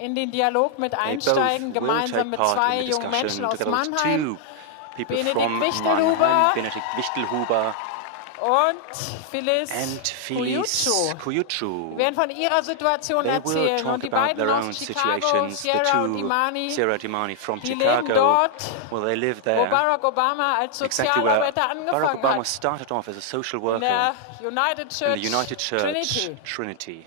in den Dialog mit einsteigen, gemeinsam mit zwei jungen Menschen aus Mannheim, Benedikt Wichtelhuber und Phyllis Kuyucu. Wir werden von ihrer Situation erzählen. Und die beiden aus Chicago, Sierra und Imani, from die Chicago, leben dort, live wo there. Barack Obama als Sozialarbeiter Barack angefangen Obama hat. started off as a social In worker der United in the United Church Church Trinity.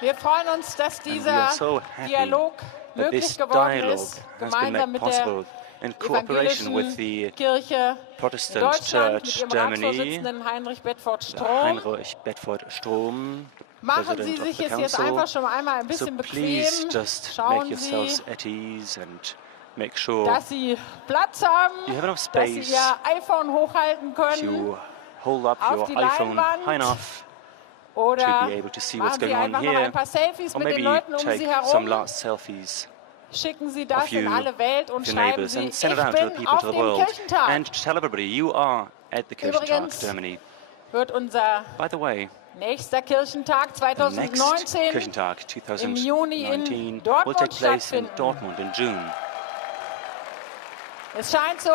Wir freuen uns, dass we dieser are so happy Dialog that möglich this geworden dialogue ist, has been gemeinsam made mit der possible in cooperation with evangelischen the Kirche in Protestant Deutschland, mit Church ihrem Germany, Ratsvorsitzenden Heinrich Bedford-Strom. Heinrich Bedford-Strom, Machen President Sie of sich the es jetzt Council. einfach schon einmal ein So bisschen please bequem. just Schauen make yourselves Sie, at ease and make sure dass Sie Platz haben, you have enough dass Sie space Ihr iPhone hochhalten können to hold up auf your die iPhone Leinwand high enough oder to be able to see what's machen Sie going on einfach noch here, ein paar Selfies or mit den maybe Leuten um take Sie some herum. last selfies Schicken Sie of das in you, alle Welt und of your schreiben neighbours, Sie, and ich send it out to the bin people, auf to the dem world, Kirchentag. and tell everybody you are at the Kirchentag, Übrigens Germany. Wird unser By the way, nächster Kirchentag the next 2019 Kirchentag im Juni in 2019 will Dortmund take place in stattfinden. Dortmund in June. Es scheint so,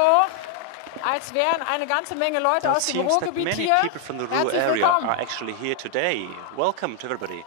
als wären eine ganze Menge Leute Now it aus dem seems that Ruhrgebiet many hier. people from the Ruhr Herzlich area willkommen. are actually here today. Welcome to everybody.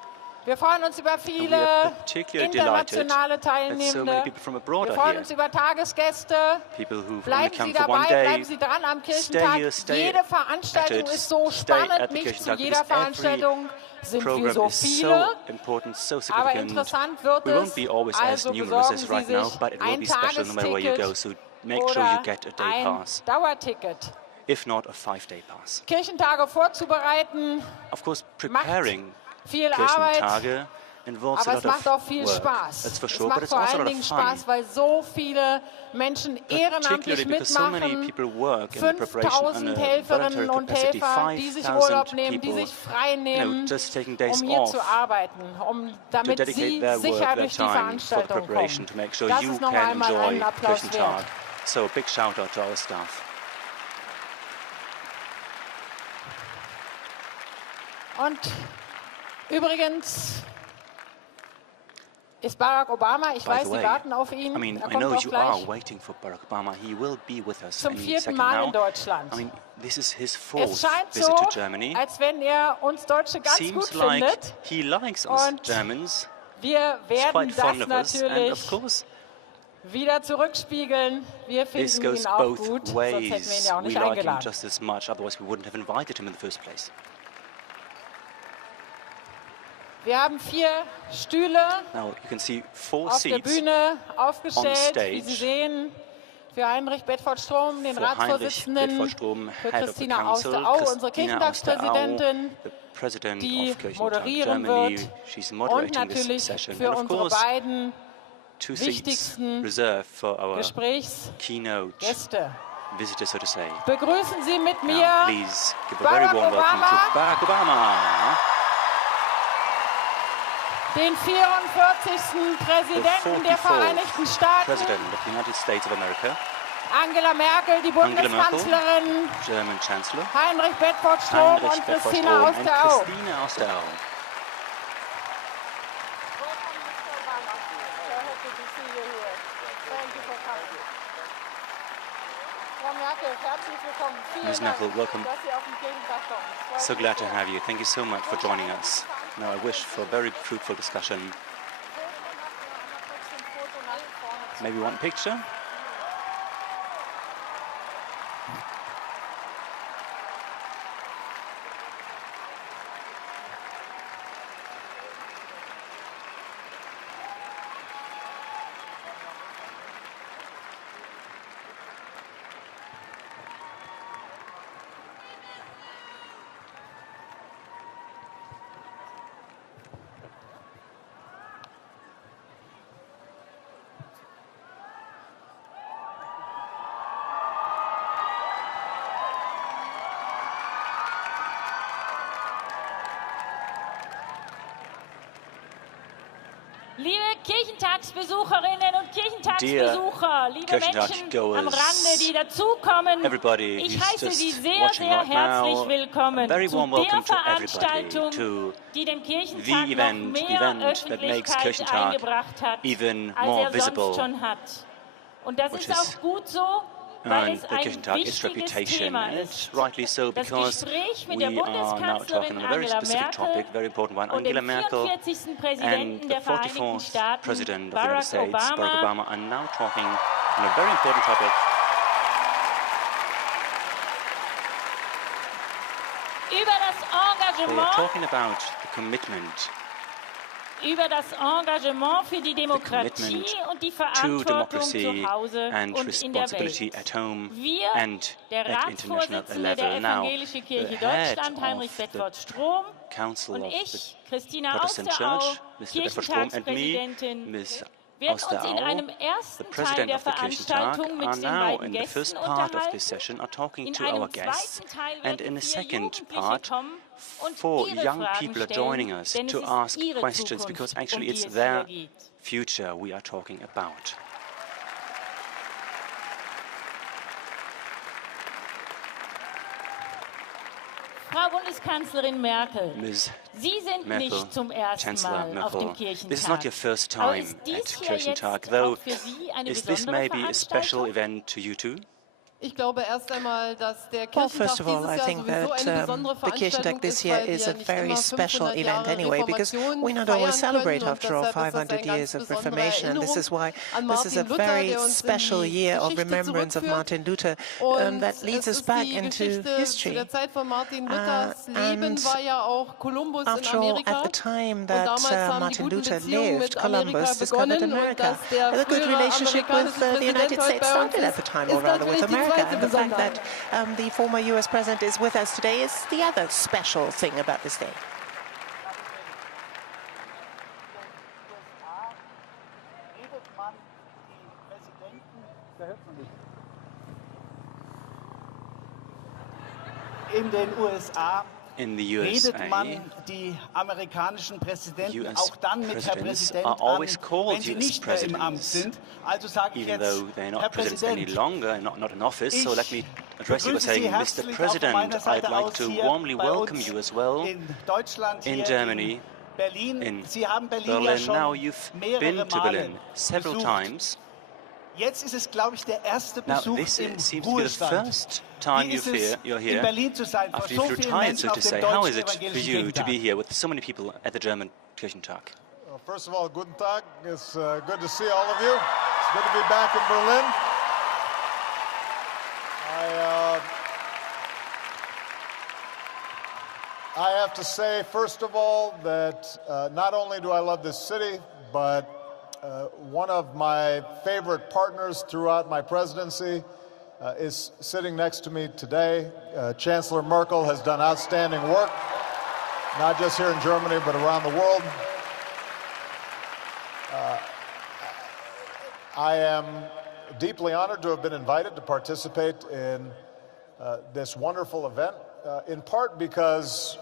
Wir freuen uns über And we viele are particularly delighted internationale that so many Teilnehmende. people from abroad Wir are freuen here. uns über Tagesgäste. People who've only Bleiben come Sie for one dabei, day. bleiben Sie dran am Stay Kirchentag. here, stay Jede Veranstaltung at it. ist so Stay at spannend, the nicht zu Kirchentag jeder because every Veranstaltung sind wir program so is so viele. important, so Aber significant. interessant wird We won't es, be always as also numerous besorgen as Sie right now, sich but it will ein be special no matter where you go. Tagesticket So make sure you oder get a day ein pass, Dauerticket. if not a 5-day pass. Kirchentage vorzubereiten Of course, macht preparing viel Arbeit, Kirchentage involves aber a es lot macht auch of viel work. Spaß. That's for Es sure, but macht it's vor also a allen lot Dingen of fun. Spaß, weil so viele Menschen ehrenamtlich Particularly because so many mitmachen. people work in the preparation on 5000 a Helferinnen voluntary und capacity, Helfer, die sich Urlaub 5,000 nehmen, die people, sich frei nehmen, just taking days um hier off zu arbeiten, to damit dedicate Sie their sicher work, their durch die time for the Veranstaltung preparation kommen. to make sure Das you ist noch can einmal enjoy einen Applaus Kirchentag. wert. So a big shout out to our staff. Und übrigens ist Barack Obama, ich By weiß, the Sie way, warten auf ihn, I mean, er I kommt know auch you are gleich waiting for Barack Obama. He will be with us zum any 4. second Mal now. in Deutschland. I mean, this is his Es fourth scheint visit so, to Germany. als wenn er uns Deutsche ganz gut Seems like findet. he likes us Und Germans. Wir He's werden quite fond das of us, and natürlich of course, wieder zurückspiegeln. Wir this finden goes ihn auch both gut, sonst hätten wir ihn ways. ja auch We nicht like him eingeladen. just as much, otherwise we wouldn't have invited him in the first place. Wir haben 4 Stühle Now you can see 4 auf der seats Bühne aufgestellt, stage wie Sie sehen, für Heinrich Bedford-Strom, den for Heinrich Ratsvorsitzenden, Bedford-Strom, für Head of the Christina Council, Auster-Au, unsere Christina Auster-Au, Kirchentagspräsidentin, the President die of Kirchentag moderieren Germany. wird, She's und moderating this natürlich session. für And of unsere course, beiden 2 seats wichtigsten reserved for our Gesprächsgäste. keynote visitor, so to say. Begrüßen Sie mit mir Now, please give a very Barack warm welcome Obama. to Barack Obama, den 44. Präsidenten der 44th Vereinigten Staaten, President of the United States of America, Angela Merkel, die Angela Merkel, Bundeskanzlerin, German Chancellor, Heinrich Bedford-Strom Heinrich und Christina Bedford-Strom, and Auster-Au. Christina Auster-Au. Frau Merkel, herzlich willkommen. Vielen Ms. Dank, Merkel, welcome. dass Sie auf den Kirchentag kommen. Es freut So mich glad to sehr. have you. Thank you so much for joining us. Now I wish for a very fruitful discussion. Maybe one picture? Liebe Kirchentagsbesucherinnen und Kirchentagsbesucher, liebe Menschen am Rande, die dazukommen, ich heiße Sie sehr, sehr herzlich willkommen zu der Veranstaltung, die dem Kirchentag noch mehr Öffentlichkeit eingebracht hat, als er sonst schon hat. Und das ist auch gut so, weil es ein wichtiges Thema ist. Rightly so, Das because Gespräch mit we der are now talking Bundeskanzlerin on a very Angela specific topic, Merkel very important one. und dem Angela Merkel 44. and Präsidenten the der Vereinigten 44th Staaten, President of the United Barack States, Barack Obama, Obama, are now talking on a very important topic. über das They are Engagement, talking about the commitment für die Demokratie und die to Verantwortung democracy zu Hause and und in der responsibility Welt. at home Wir, and der at international Ratsvorsitzende der level. Now, Evangelischen Kirche the head Deutschland, Heinrich of the Bedford Strom, Council und of the ich, Christina Protestant Austerau, Church, Mr. Bedford Strom, and me, Kirchentagspräsidentin, Ms. werden uns in Austerau, einem the ersten Teil President der of the Kirchentag, Veranstaltung are mit den now beiden in the Gästen first part of this unterhalten. session are talking In to our einem guests, zweiten Teil and werden in a 4 second Jugendliche part, kommen und 4 ihre young Fragen people are stellen, joining us denn es to ist ask ihre questions, because Zukunft, actually die it's es their hier geht. future we are talking about. Frau Bundeskanzlerin Merkel, Ms. Sie sind Merkel, nicht zum ersten Chancellor Mal auf dem Merkel, this is not Kirchentag. your first Aber time ist at dies hier Kirchentag, jetzt though auch für Sie eine is this besondere maybe a special Veranstaltung? event to you too? Ich glaube erst einmal, dass der Well, Kirchentag first of all, dieses I Jahr think sowieso that eine besondere the Kirchentag Veranstaltung this ist, year weil is wir a nicht very immer special 500 event Jahre anyway, because Reformation we not always feiern celebrate können, und after all deshalb ist das 500 eine years ganz of besondere Reformation, and this is Erinnerung why an this is a Martin Luther, very der uns in special die year of Geschichte remembrance of zurückführt. Martin Luther Und that leads es us ist back die into Geschichte zu history. der Zeit von Martin Luthers Leben And war ja auch Kolumbus in after all, Amerika. at the time Und that damals haben die Martin guten Luther Beziehungen lived, mit Amerika Columbus discovered begonnen, und America. dass der The good frühere relationship with amerikanische the United Präsident heute States bei uns started at the ist, time, or ist rather with natürlich die America. zweite And the fact Besonderheit. that the former US president is with us today is the other special thing about this day. In den USA In the USA, redet man die amerikanischen Präsidenten US auch dann mit Herr presidents Präsident are an, always called wenn sie US nicht mehr im Amt presidents, sind. Also sage ich even jetzt, though they're Herr not presidents any Präsident, longer, not in office. So let me address you by begrüße Sie saying, Mr. herzlich auch von President, meiner I'd Seite like aus to hier warmly bei welcome uns you as well in Deutschland, in hier Germany, in Berlin. in Sie haben Berlin ja Berlin. schon Now you've mehrere been to Male Berlin several besucht. times. Jetzt ist es, glaube ich, der erste Now Besuch this im seems to be the Ruhestand. first time Wie ist es, you're in here Berlin zu sein, vor after so you've vielen retired, Menschen so auf to dem say. How is deutschen it for evangelischen you to be Kirchentag? here with so many people at the German Kirchentag? Well, first of all, guten Tag. It's good to see all of you. It's good to be back in Berlin. I have to say, first of all, that not only do I love this city, but one of my favorite partners throughout my presidency is sitting next to me today. Chancellor Merkel has done outstanding work, not just here in Germany, but around the world. I am deeply honored to have been invited to participate in this wonderful event, in part because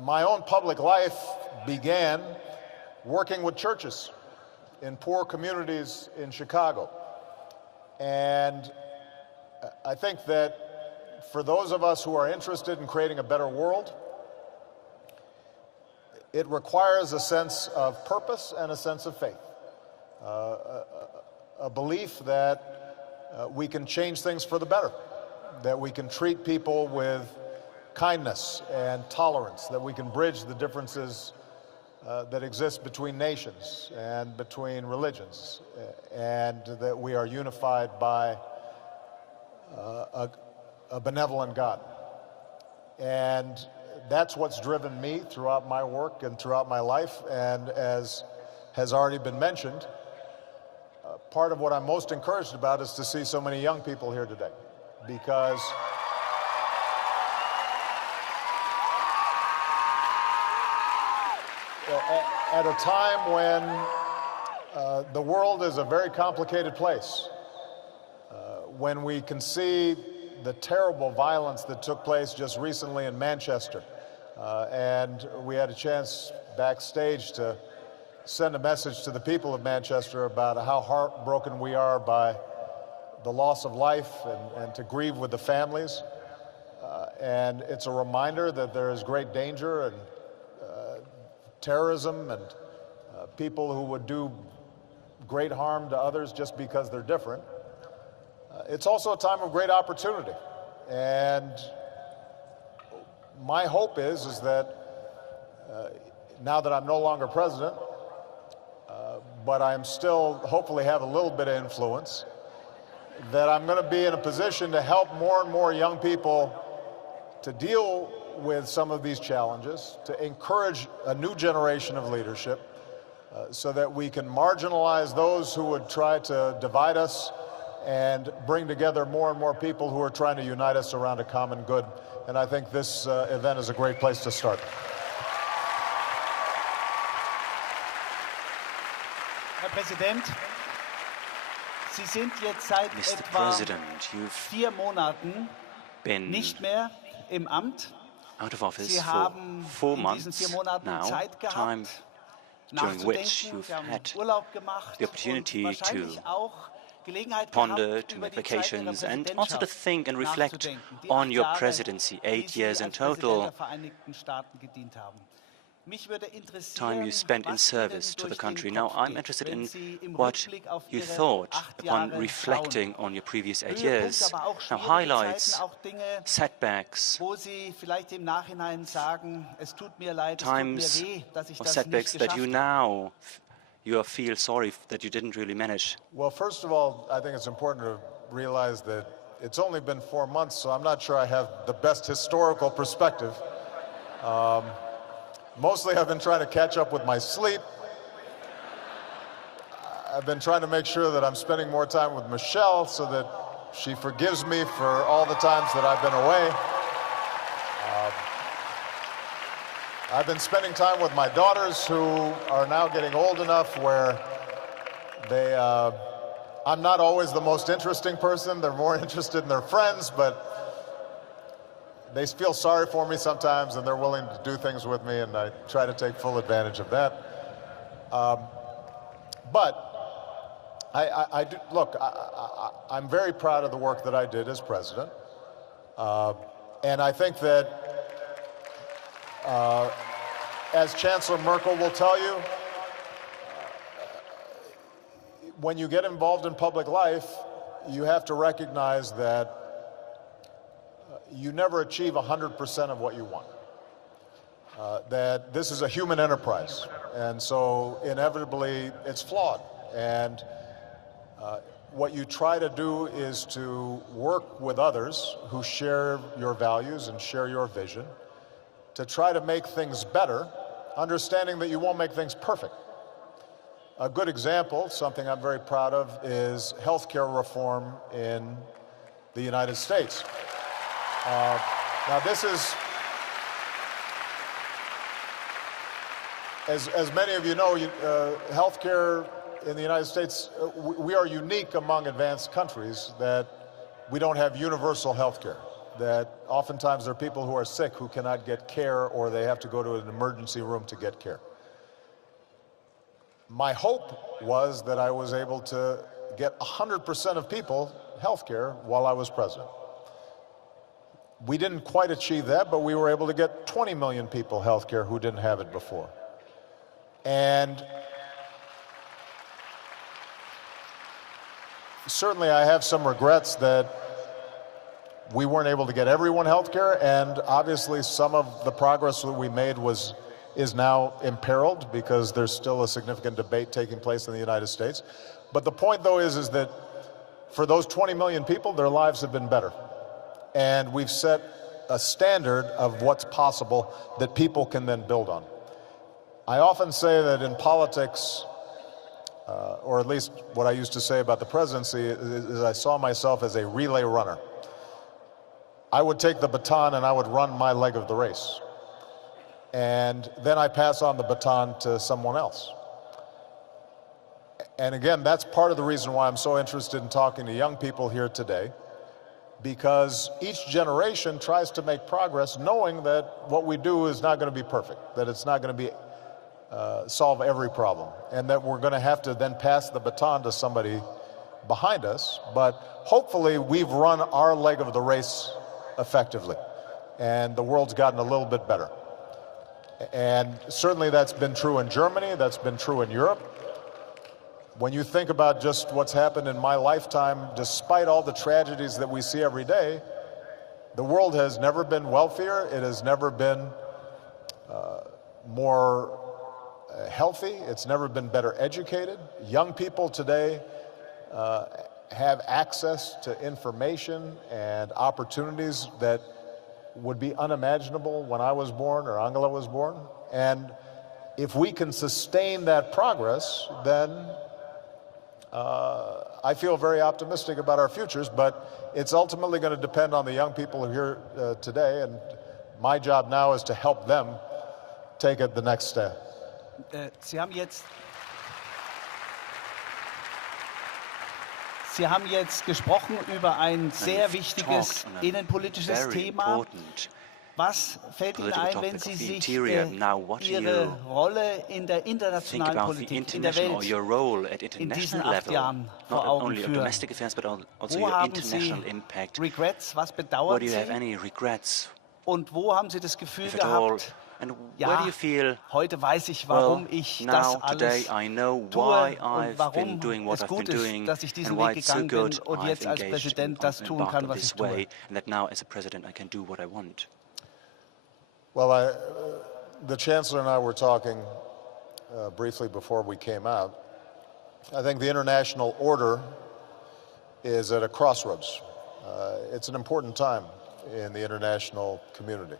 my own public life began working with churches in poor communities in Chicago. And I think that for those of us who are interested in creating a better world, it requires a sense of purpose and a sense of faith. A belief that we can change things for the better, that we can treat people with kindness and tolerance, that we can bridge the differences that exist between nations and between religions, and that we are unified by a benevolent God. And that's what's driven me throughout my work and throughout my life. And as has already been mentioned, part of what I'm most encouraged about is to see so many young people here today, because at a time when the world is a very complicated place, when we can see the terrible violence that took place just recently in Manchester, and we had a chance backstage to send a message to the people of Manchester about how heartbroken we are by the loss of life and to grieve with the families. And it's a reminder that there is great danger and terrorism and people who would do great harm to others just because they're different. It's also a time of great opportunity. And my hope is that now that I'm no longer president, but I'm still hopefully have a little bit of influence, that I'm going to be in a position to help more and more young people to deal with some of these challenges, to encourage a new generation of leadership, so that we can marginalize those who would try to divide us and bring together more and more people who are trying to unite us around a common good. And I think this event is a great place to start. Herr Präsident, Sie sind jetzt seit Mr. etwa President, you've 4 Monaten been nicht mehr im Amt. out of office Sie for haben 4 in diesen 4 months Monaten now, Zeit time gehabt, during which nachzudenken. you've Sie haben had Urlaub gemacht the opportunity und wahrscheinlich auch Gelegenheit ponder, gehabt, to über make die Zeit Ihrer vacations, and also to Präsidentschaft think and reflect nachzudenken. Die on 8 your Jahre, presidency, die 8 Sie years in als Präsident total, der Vereinigten Staaten gedient haben. Mich würde interessieren, time you spent in was service Ihnen to the durch country. den Now, Kopf I'm geht, interested wenn in Sie im what Rückblick auf you Ihre thought 8 upon Jahre reflecting schauen. on your previous 8 Höhepunkte, years. aber auch Now, schwierige highlights, Zeiten, auch Dinge, setbacks, wo Sie vielleicht im Nachhinein sagen, es tut mir leid, es tut mir times weh, dass ich or das setbacks nicht that you geschafft habe. now feel sorry that you didn't really manage. Well, first of all, I think it's important to realize that it's only been 4 months, so I'm not sure I have the best historical perspective. Mostly I've been trying to catch up with my sleep. I've been trying to make sure that I'm spending more time with Michelle so that she forgives me for all the times that I've been away. I've been spending time with my daughters, who are now getting old enough where they, I'm not always the most interesting person. They're more interested in their friends, but they feel sorry for me sometimes, and they're willing to do things with me, and I try to take full advantage of that. But I do, look, I'm very proud of the work that I did as president. And I think that, as Chancellor Merkel will tell you, when you get involved in public life, you have to recognize that you never achieve 100% of what you want. That this is a human enterprise, and so inevitably it's flawed. And what you try to do is to work with others who share your values and share your vision to try to make things better, understanding that you won't make things perfect. A good example, something I'm very proud of, is healthcare reform in the United States. Now this is, as many of you know, healthcare in the United States, we are unique among advanced countries that we don't have universal healthcare. That oftentimes there are people who are sick who cannot get care, or they have to go to an emergency room to get care. My hope was that I was able to get 100% of people health care while I was president. We didn't quite achieve that, but we were able to get 20 million people health care who didn't have it before. And certainly I have some regrets that we weren't able to get everyone health care, and obviously some of the progress that we made is now imperiled because there's still a significant debate taking place in the United States. But the point, though, is that for those 20 million people, their lives have been better. And we've set a standard of what's possible that people can then build on. I often say that in politics, or at least what I used to say about the presidency, is I saw myself as a relay runner. I would take the baton and I would run my leg of the race. And then I pass on the baton to someone else. And again, that's part of the reason why I'm so interested in talking to young people here today, because each generation tries to make progress knowing that what we do is not going to be perfect, that it's not going to be solve every problem, and that we're going to have to then pass the baton to somebody behind us. But hopefully we've run our leg of the race effectively, and the world's gotten a little bit better. And certainly that's been true in Germany, that's been true in Europe. When you think about just what's happened in my lifetime, despite all the tragedies that we see every day, the world has never been wealthier, it has never been more healthy, it's never been better educated. Young people today have access to information and opportunities that would be unimaginable when I was born or Angela was born. And if we can sustain that progress, then I feel very optimistic about our futures, but it's ultimately going to depend on the young people who are here today, and my job now is to help them take it the next step. Sie haben jetzt gesprochen über ein sehr wichtiges innenpolitisches Thema. Was fällt Ihnen ein, wenn Sie sich Ihre Rolle in der internationalen Politik, in der Welt, in diesen 8 Jahren vor Augen führen? Wo haben Sie Regrets, was bedauern Sie? Und wo haben Sie das Gefühl gehabt, ja, heute weiß ich, warum ich das alles tue und warum es gut ist, dass ich diesen Weg gegangen bin und jetzt als Präsident das tun kann, was ich tue? Well, the Chancellor and I were talking briefly before we came out. I think the international order is at a crossroads. It's an important time in the international community.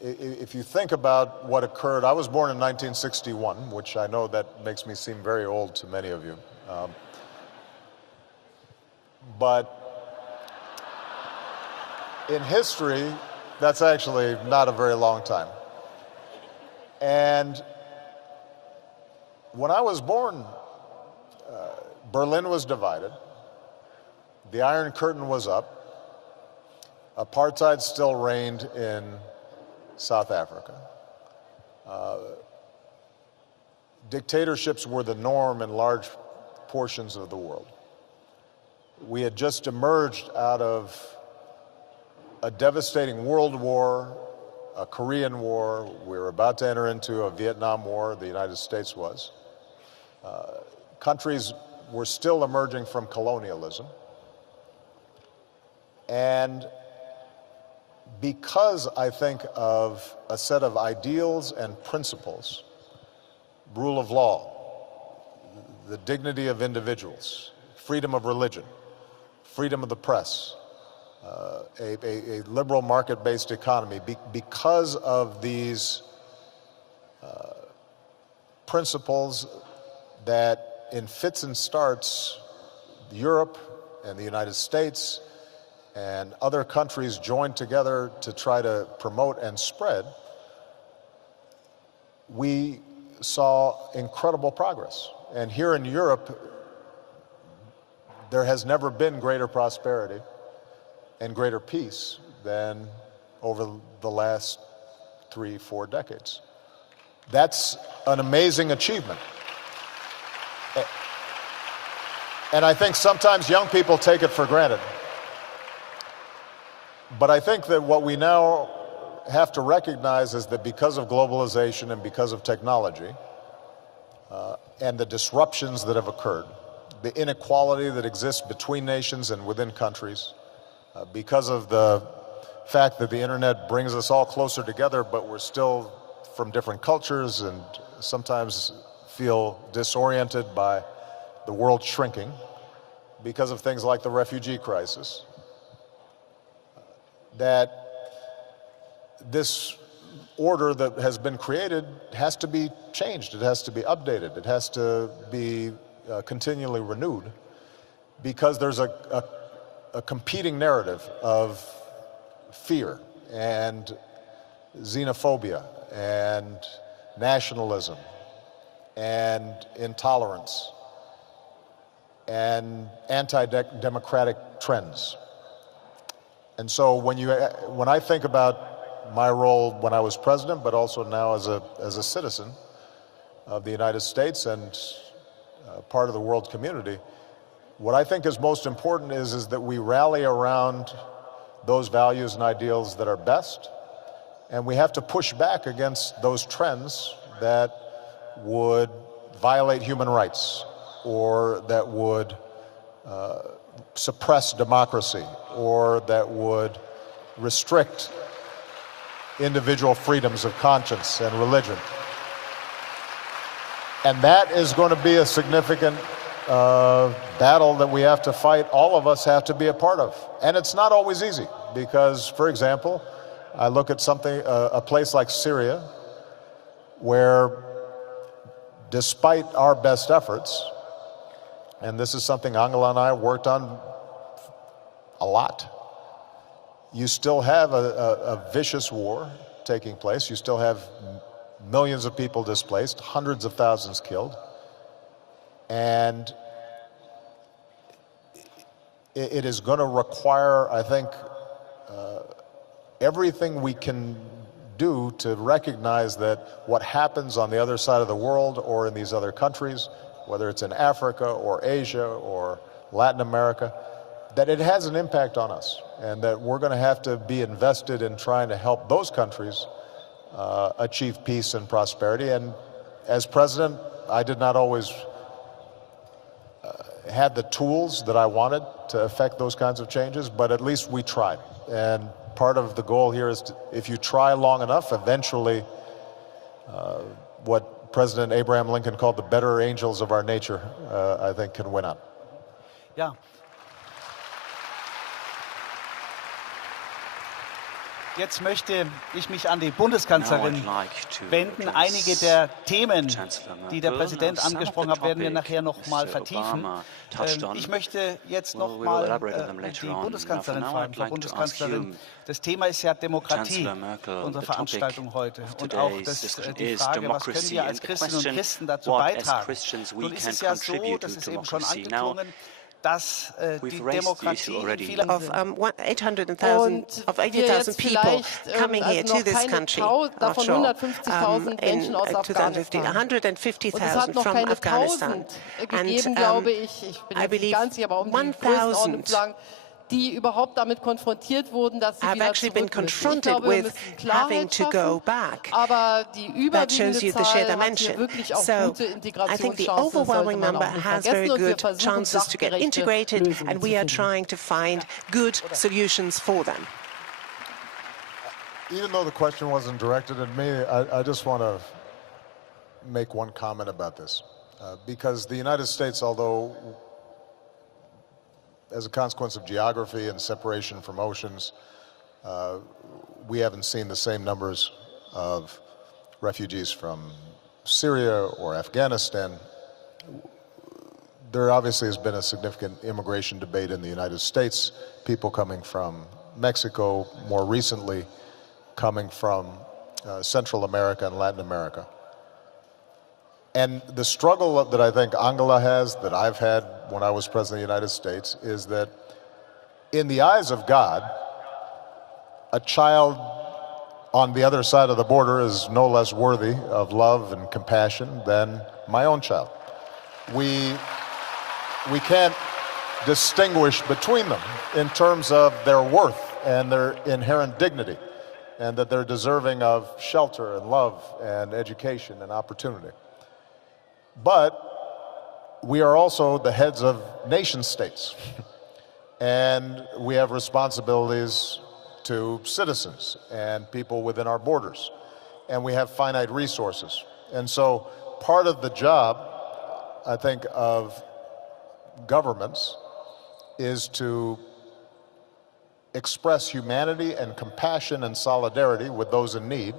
If you think about what occurred, I was born in 1961, which I know that makes me seem very old to many of you. But in history, that's actually not a very long time. And when I was born, Berlin was divided, the Iron Curtain was up, apartheid still reigned in South Africa. Dictatorships were the norm in large portions of the world. We had just emerged out of a devastating world war, a Korean war. We were about to enter into a Vietnam war, the United States was. Countries were still emerging from colonialism. And because I think of a set of ideals and principles, rule of law, the dignity of individuals, freedom of religion, freedom of the press, a liberal market-based economy, because of these principles that in fits and starts, Europe and the United States and other countries joined together to try to promote and spread, we saw incredible progress. And here in Europe, there has never been greater prosperity and greater peace than over the last 3-4 decades. That's an amazing achievement. And I think sometimes young people take it for granted. But I think that what we now have to recognize is that because of globalization and because of technology and the disruptions that have occurred, the inequality that exists between nations and within countries, because of the fact that the internet brings us all closer together, but we're still from different cultures and sometimes feel disoriented by the world shrinking because of things like the refugee crisis, that this order that has been created has to be changed, it has to be updated, it has to be continually renewed, because there's a competing narrative of fear and xenophobia and nationalism and intolerance and anti-democratic trends. And so when I think about my role when I was president, but also now as a citizen, of the United States and part of the world community, what I think is most important is that we rally around those values and ideals that are best, and we have to push back against those trends that would violate human rights or that would suppress democracy or that would restrict individual freedoms of conscience and religion. And that is going to be a significant battle that we have to fight, all of us have to be a part of. And it's not always easy because, for example, I look at a place like Syria, where despite our best efforts, and this is something Angela and I worked on a lot, you still have a vicious war taking place. You still have millions of people displaced, hundreds of thousands killed. And it is going to require, I think, everything we can do to recognize that what happens on the other side of the world or in these other countries, whether it's in Africa or Asia or Latin America, that it has an impact on us, and that we're going to have to be invested in trying to help those countries achieve peace and prosperity. And as president, I did not always have the tools that I wanted to affect those kinds of changes, but at least we tried. And part of the goal here is if you try long enough, eventually what President Abraham Lincoln called the better angels of our nature, I think can win out. Ja. Jetzt möchte ich mich an die Bundeskanzlerin wenden. Einige der Themen, die der Präsident angesprochen hat, werden wir nachher noch mal vertiefen. Ich möchte jetzt noch mal die Bundeskanzlerin fragen. Frau Bundeskanzlerin, das Thema ist ja Demokratie, unsere Veranstaltung heute. Und auch die Frage, was können wir als Christinnen und Christen dazu beitragen? Nun ist es ja so, das ist eben schon angeklungen, dass die Demokratie of 80,000 people coming here to this country offshore in 2015, 150,000 from Afghanistan. And I believe 1,000 die überhaupt damit konfrontiert wurden, dass sie have wieder actually been zurück müssen. confronted with having to go back. Aber die That shows überwiegende you the sheer Zahl hat hier dimension. wirklich auch So gute I think the Integrationschancen, das sollte overwhelming man number auch nicht has very vergessen. Und wir good versuchen, chances to get sachgerechte integrated, Lösungen and zu we are finden. trying to find good solutions for them. Even though the question wasn't directed at me, I just want to make one comment about this. Because the United States, although as a consequence of geography and separation from oceans, we haven't seen the same numbers of refugees from Syria or Afghanistan. There obviously has been a significant immigration debate in the United States, people coming from Mexico, more recently coming from Central America and Latin America. And the struggle that I think Angela has, that I've had when I was president of the United States, is that in the eyes of God, a child on the other side of the border is no less worthy of love and compassion than my own child. We can't distinguish between them in terms of their worth and their inherent dignity, and that they're deserving of shelter and love and education and opportunity. But we are also the heads of nation states, and we have responsibilities to citizens and people within our borders, and we have finite resources. And so part of the job, I think, of governments is to express humanity and compassion and solidarity with those in need,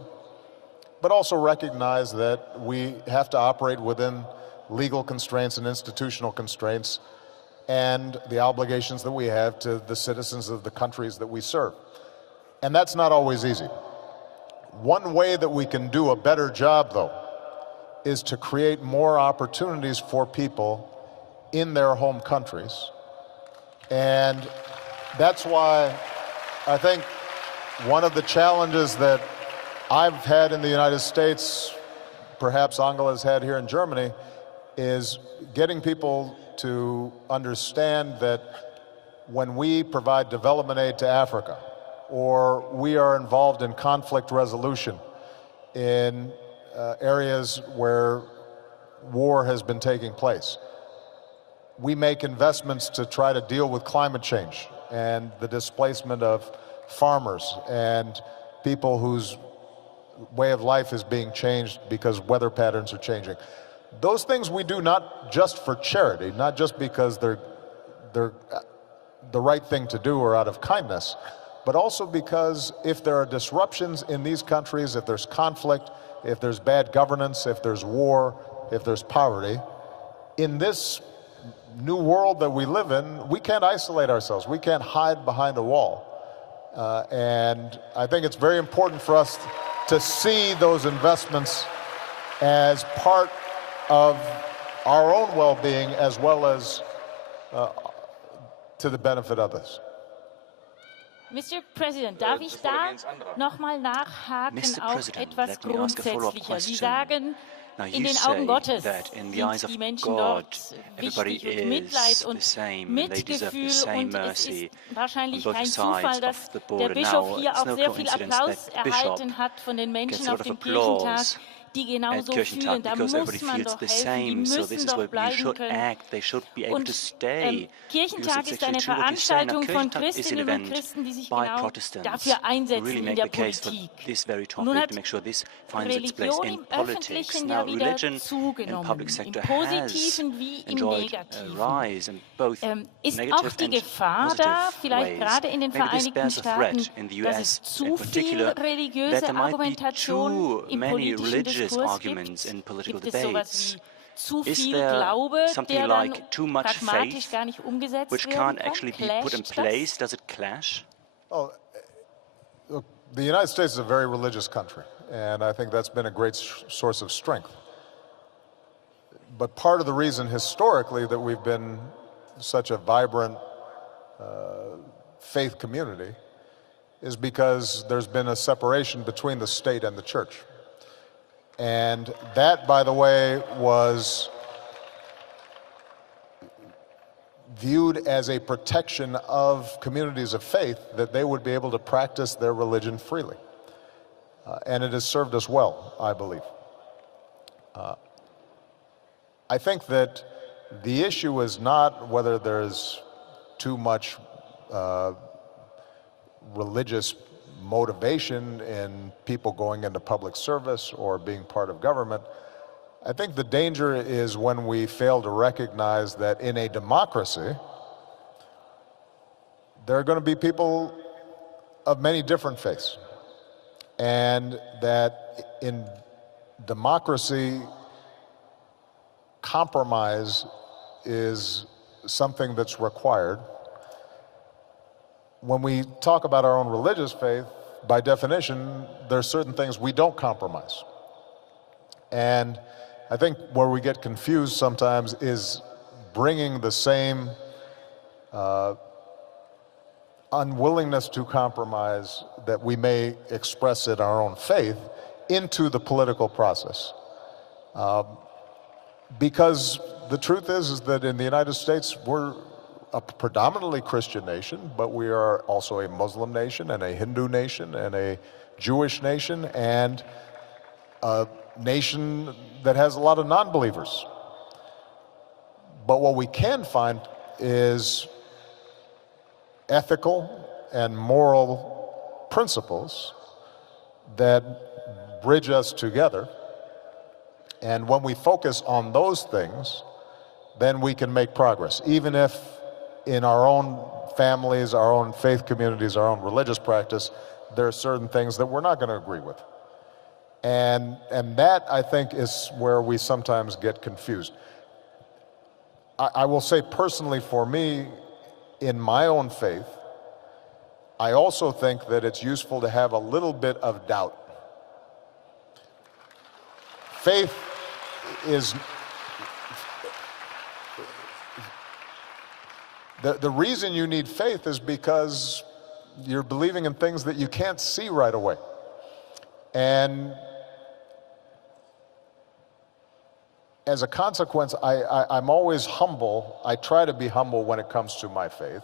but also recognize that we have to operate within legal constraints and institutional constraints and the obligations that we have to the citizens of the countries that we serve. And that's not always easy. One way that we can do a better job, though, is to create more opportunities for people in their home countries. And that's why I think one of the challenges that I've had in the United States perhaps Angela has had here in Germany, is getting people to understand that when we provide development aid to Africa, or we are involved in conflict resolution in areas where war has been taking place, we make investments to try to deal with climate change and the displacement of farmers and people whose way of life is being changed because weather patterns are changing. Those things we do not just for charity, not just because they're the right thing to do or out of kindness, but also because if there are disruptions in these countries, if there's conflict, if there's bad governance, if there's war, if there's poverty, in this new world that we live in, we can't isolate ourselves. We can't hide behind a wall. And I think it's very important for us to see those investments as part of our own well-being as well as to the benefit of others. Mr. President, darf ich da nochmal nachhaken auf etwas grundsätzlicher? Sie sagen, in den Augen Gottes sind die Menschen dort wichtig und Mitleid und Mitgefühl, und es ist wahrscheinlich kein Zufall, dass der Bischof hier auch sehr viel Applaus erhalten hat von den Menschen auf dem Kirchentag, die genauso fühlen. Da muss man doch helfen, die müssen doch bleiben können. Und Kirchentag ist eine Veranstaltung von Christinnen und Christen, die sich genau dafür einsetzen in der Politik. Nun hat Religion im Öffentlichen ja wieder zugenommen, im Positiven wie im Negativen. Ist auch die Gefahr da, vielleicht gerade in den Vereinigten Staaten, dass es zu viel religiöse Argumentation im politischen Diskurs gibt? Gibt es sowas wie zu viel Glaube, der dann pragmatisch gar nicht umgesetzt werden kann? Does it clash? Oh, look, the United States is a very religious country, and I think that's been a great source of strength. But part of the reason historically that we've been such a vibrant faith community is because there's been a separation between the state and the church. And that, by the way, was viewed as a protection of communities of faith, that they would be able to practice their religion freely. And it has served us well, I believe. I think that the issue is not whether there's too much religious motivation in people going into public service or being part of government. I think the danger is when we fail to recognize that in a democracy, there are going to be people of many different faiths, and that in democracy, compromise is something that's required. When we talk about our own religious faith, by definition, there are certain things we don't compromise. And I think where we get confused sometimes is bringing the same unwillingness to compromise that we may express in our own faith into the political process. Because the truth is that in the United States, we're a predominantly Christian nation, but we are also a Muslim nation and a Hindu nation and a Jewish nation and a nation that has a lot of non-believers. But what we can find is ethical and moral principles that bridge us together. And when we focus on those things, then we can make progress, even if in our own families, our own faith communities, our own religious practice, there are certain things that we're not going to agree with. And that, I think, is where we sometimes get confused. I will say personally for me, in my own faith, I also think that it's useful to have a little bit of doubt. Faith is... The reason you need faith is because you're believing in things that you can't see right away. And as a consequence, I'm always humble. I try to be humble when it comes to my faith.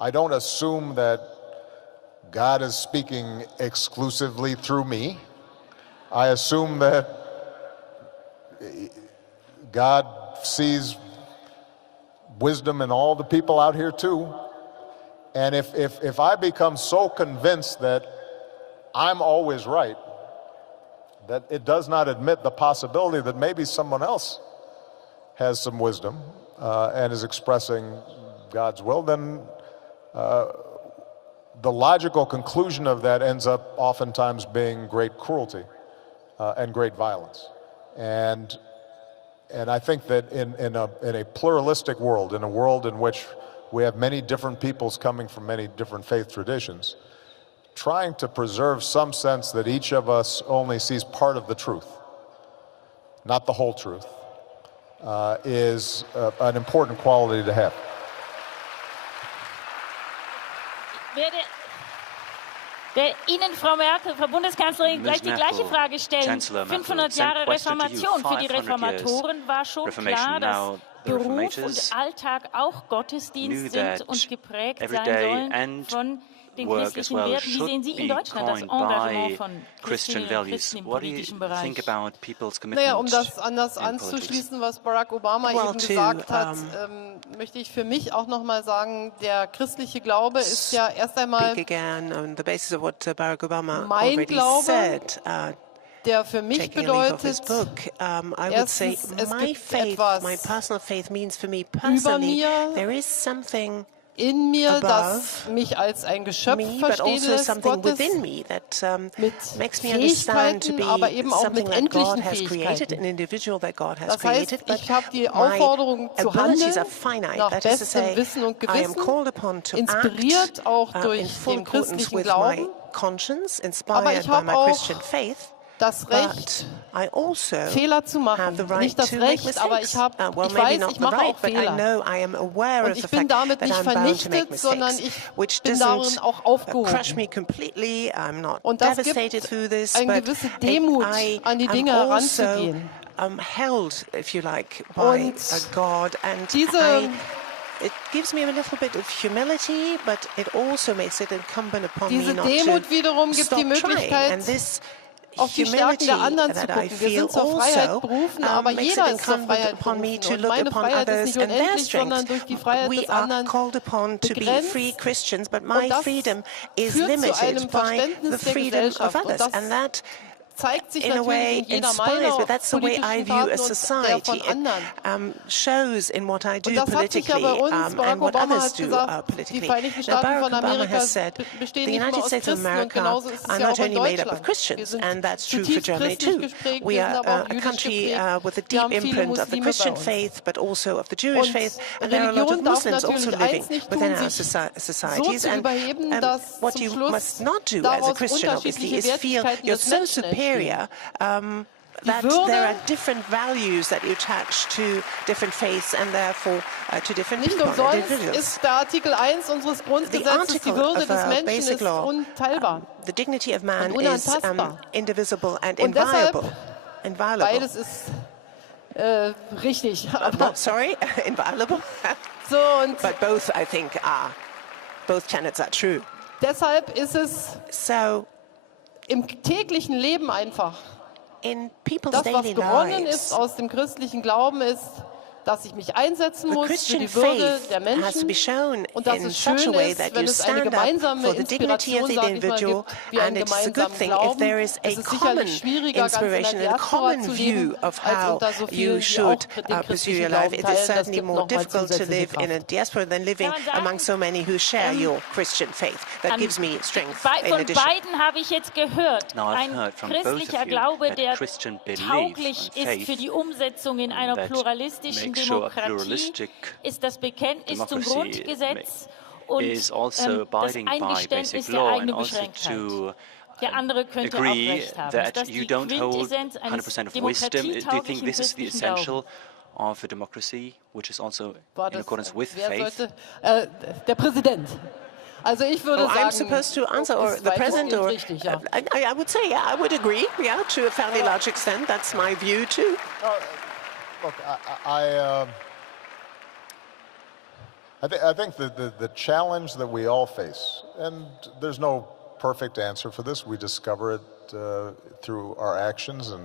I don't assume that God is speaking exclusively through me. I assume that God sees wisdom in all the people out here too. And if I become so convinced that I'm always right, that it does not admit the possibility that maybe someone else has some wisdom and is expressing God's will, then the logical conclusion of that ends up oftentimes being great cruelty and great violence. And I think that in a pluralistic world, in a world in which we have many different peoples coming from many different faith traditions, trying to preserve some sense that each of us only sees part of the truth, not the whole truth, is an important quality to have. werde Ihnen, Frau Merkel, Frau Bundeskanzlerin, gleich die gleiche Frage stellen. 500 Jahre Reformation. Für die Reformatoren war schon klar, dass Beruf und Alltag auch Gottesdienst sind und geprägt sein sollen von den christlichen Werten. Wie sehen Sie in Deutschland das Engagement von Christen im politischen Bereich? Naja, um das anders anzuschließen, was Barack Obama eben gesagt hat, möchte ich für mich auch noch mal sagen, der christliche Glaube ist ja erst einmal mein Glaube, der für mich bedeutet, erstens, es gibt etwas über mir, in mir, das mich als ein Geschöpf verstehen lässt, Gottes, mit Fähigkeiten, aber eben auch mit endlichen Fähigkeiten. Das heißt, ich habe die Aufforderung zu handeln, nach bestem Wissen und Gewissen, inspiriert auch durch den christlichen Glauben, aber ich habe auch das Recht, Fehler zu machen. Nicht das Recht, aber ich weiß, ich mache auch Fehler. Und ich bin damit nicht vernichtet, sondern ich bin darin auch aufgehoben. Und das gibt eine gewisse Demut, an die Dinge heranzugehen. Und It gives me a little bit of humility, but it also makes it incumbent upon me not Demut wiederum gibt die Möglichkeit, auf die Stärken der anderen zu gucken. Wir sind zur Freiheit berufen, aber jeder ist zur Freiheit berufen. Und meine Freiheit ist nicht unendlich, sondern durch die Freiheit des anderen begrenzt. Und das führt zu einem Verständnis der Gesellschaft. Und das zeigt sich natürlich in jeder meiner politischen Taten und der von anderen. Und das hat sich ja bei uns, Barack Obama hat gesagt, die Vereinigten Staaten von Amerika bestehen nicht nur aus Christen und genauso ist es ja auch in Deutschland. Wir sind zutiefst christlich geprägt, wir sind aber auch jüdisch geprägt, wir haben viele Muslime bei uns. Und Religion darf natürlich eins nicht tun, sich so zu überheben, dass zum Schluss daraus unterschiedliche Wertigkeiten des Menschen entstehen. That there are different values that you attach to different faiths and therefore to different people. Nicht umsonst ist der Artikel 1 unseres Grundgesetzes, die Würde des Menschen ist unteilbar. The dignity of man is indivisible and inviolable. Beides ist richtig. Sorry, inviolable. So, und but both, I think, both tenets are true. Deshalb ist es im täglichen Leben einfach. Das, was gewonnen ist aus dem christlichen Glauben, ist, dass ich mich einsetzen muss für die Würde der Menschen und dass es schön ist, wenn es eine gemeinsame Inspiration, sage ich mal, gibt, wie einen gemeinsamen Glauben. Es ist sicherlich schwieriger, ganz in der Diaspora zu leben, als unter so vielen, die auch den christlichen Glauben teilen. Das gibt nochmal zusätzliche Kraft. Von beiden habe ich jetzt gehört, ein christlicher Glaube, der tauglich ist für die Umsetzung in einer pluralistischen Demokratie, ist das Bekenntnis zum Grundgesetz und das Eingeständnis der eigenen Beschränktheit. Der andere könnte auch recht haben. Ist das die Quintessenz eines demokratietauglichen christlichen Glaubens? Of a democracy, which is also in accordance with faith. Der Präsident. Also ich würde sagen, I'm supposed to answer, or the president, or richtig, ja. I would say, yeah, I would agree, yeah, to a fairly large extent. That's my view too. Look, I think the challenge that we all face, and there's no perfect answer for this, we discover it through our actions and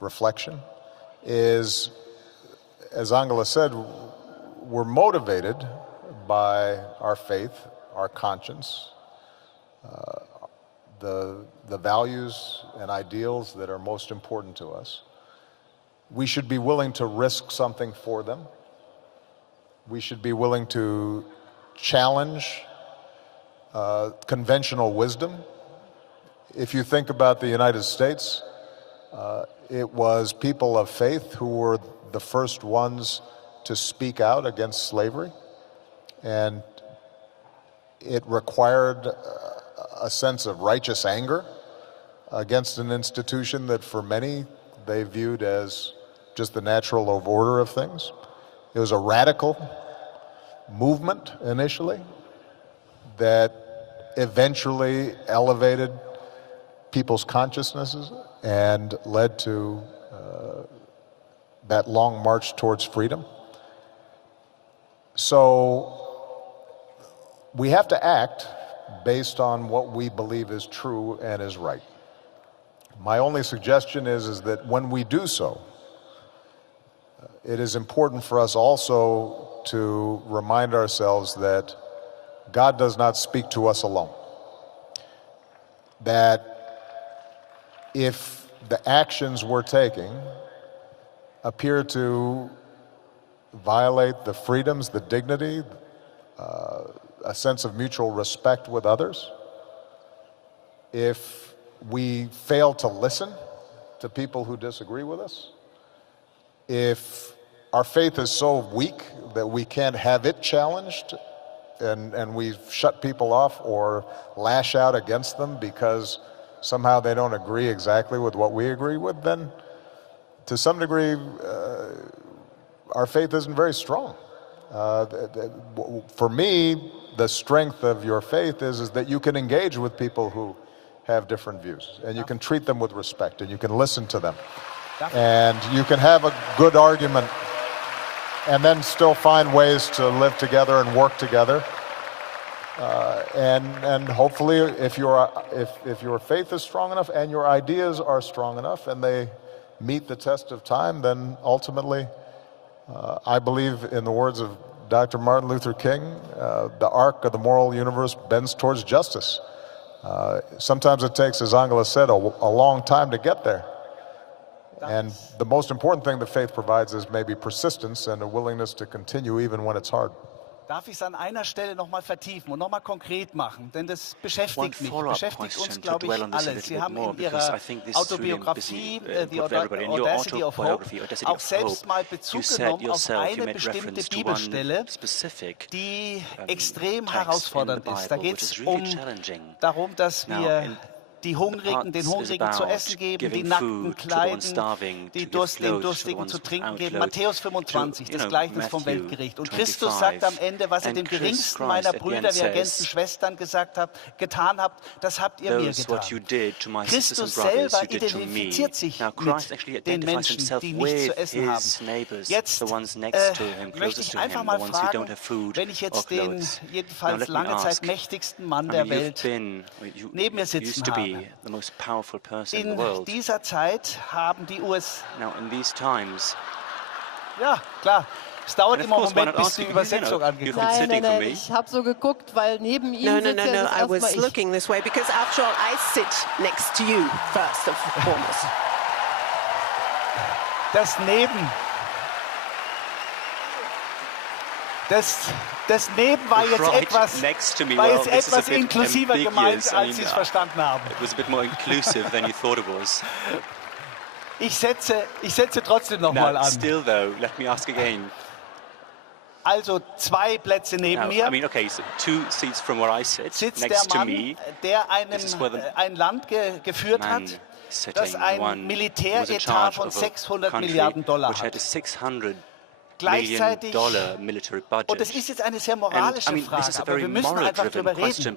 reflection, is, as Angela said, we're motivated by our faith, our conscience, the values and ideals that are most important to us. We should be willing to risk something for them. We should be willing to challenge conventional wisdom. If you think about the United States, it was people of faith who were the first ones to speak out against slavery. And it required a sense of righteous anger against an institution that for many they viewed as just the natural order of things. It was a radical movement initially that eventually elevated people's consciousnesses and led to that long march towards freedom. So we have to act based on what we believe is true and is right. My only suggestion is that when we do so, it is important for us also to remind ourselves that God does not speak to us alone. That if the actions we're taking appear to violate the freedoms, the dignity, a sense of mutual respect with others, if we fail to listen to people who disagree with us, if our faith is so weak that we can't have it challenged and we shut people off or lash out against them because somehow they don't agree exactly with what we agree with, then to some degree our faith isn't very strong. For me, the strength of your faith is that you can engage with people who have different views, and you can treat them with respect, and you can listen to them, and you can have a good argument, and then still find ways to live together and work together. And hopefully, if your faith is strong enough and your ideas are strong enough, and they meet the test of time, then ultimately, I believe, in the words of Dr. Martin Luther King, the arc of the moral universe bends towards justice. Sometimes it takes, as Angela said, a long time to get there. And the most important thing that faith provides is maybe persistence and a willingness to continue even when it's hard. Darf ich es an einer Stelle noch mal vertiefen und noch mal konkret machen? Denn das beschäftigt mich, beschäftigt uns, glaube ich, alle. Sie haben in Ihrer Autobiografie, The Audacity of Hope, auch selbst mal Bezug genommen auf eine bestimmte Bibelstelle, die extrem herausfordernd ist. Da geht es darum, dass wir den Hungrigen zu essen geben, die Nackten kleiden, den Durstigen zu trinken geben. Matthäus 25, das Gleichnis vom Weltgericht. Und Christus sagt am Ende, was ihr dem geringsten meiner Brüder, wie ergänzten Schwestern getan habt, das habt ihr mir getan. Christus selber identifiziert sich mit den Menschen, die nichts zu essen haben. Jetzt möchte ich einfach mal fragen, wenn ich jetzt den jedenfalls lange Zeit mächtigsten Mann der Welt neben mir sitzen habe. In dieser Zeit haben die USA... Ja, klar. Es dauert immer einen Moment, bis die Übersetzung angekommen ist. Nein, ich habe so geguckt, weil neben ihm sitzt I was looking this way because after all I sit next to you first and foremost. Das Neben war jetzt etwas inklusiver gemeint, als Sie es verstanden haben. It was a bit more inclusive than you thought it was. Ich setze trotzdem noch mal an. Still though, let me ask again. Also 2 Plätze neben mir. I mean, okay, so 2 seats from where I sit, sitzt next der Mann, to me, der ein Land geführt hat, das ein Militäretat von $600 Milliarden which hat. had $600 Gleichzeitig, military budget. und das ist jetzt eine sehr moralische Frage, aber wir müssen einfach darüber reden.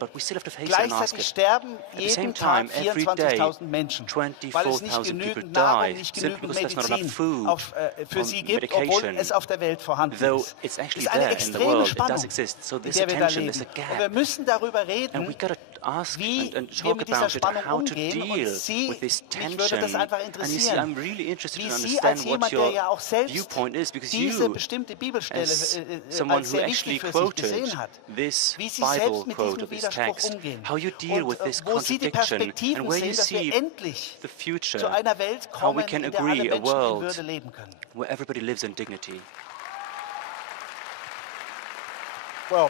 Gleichzeitig sterben jeden Tag 24.000 Menschen, weil es nicht genügend Nahrung, nicht genügend Medizin für sie gibt, obwohl es auf der Welt vorhanden ist. Es ist eine extreme Spannung, in der wir da leben. Und wir müssen darüber reden, wie wir mit dieser Spannung umgehen. Und mich würde das einfach interessieren, wie Sie als jemand, der ja auch selbst diese bestimmte Bibelstelle als sehr wichtig für sich gesehen hat, wie Sie selbst mit diesem Widerspruch umgehen und wo Sie die Perspektiven sehen, dass wir endlich zu einer Welt kommen, in der alle Menschen in Würde leben können. Well,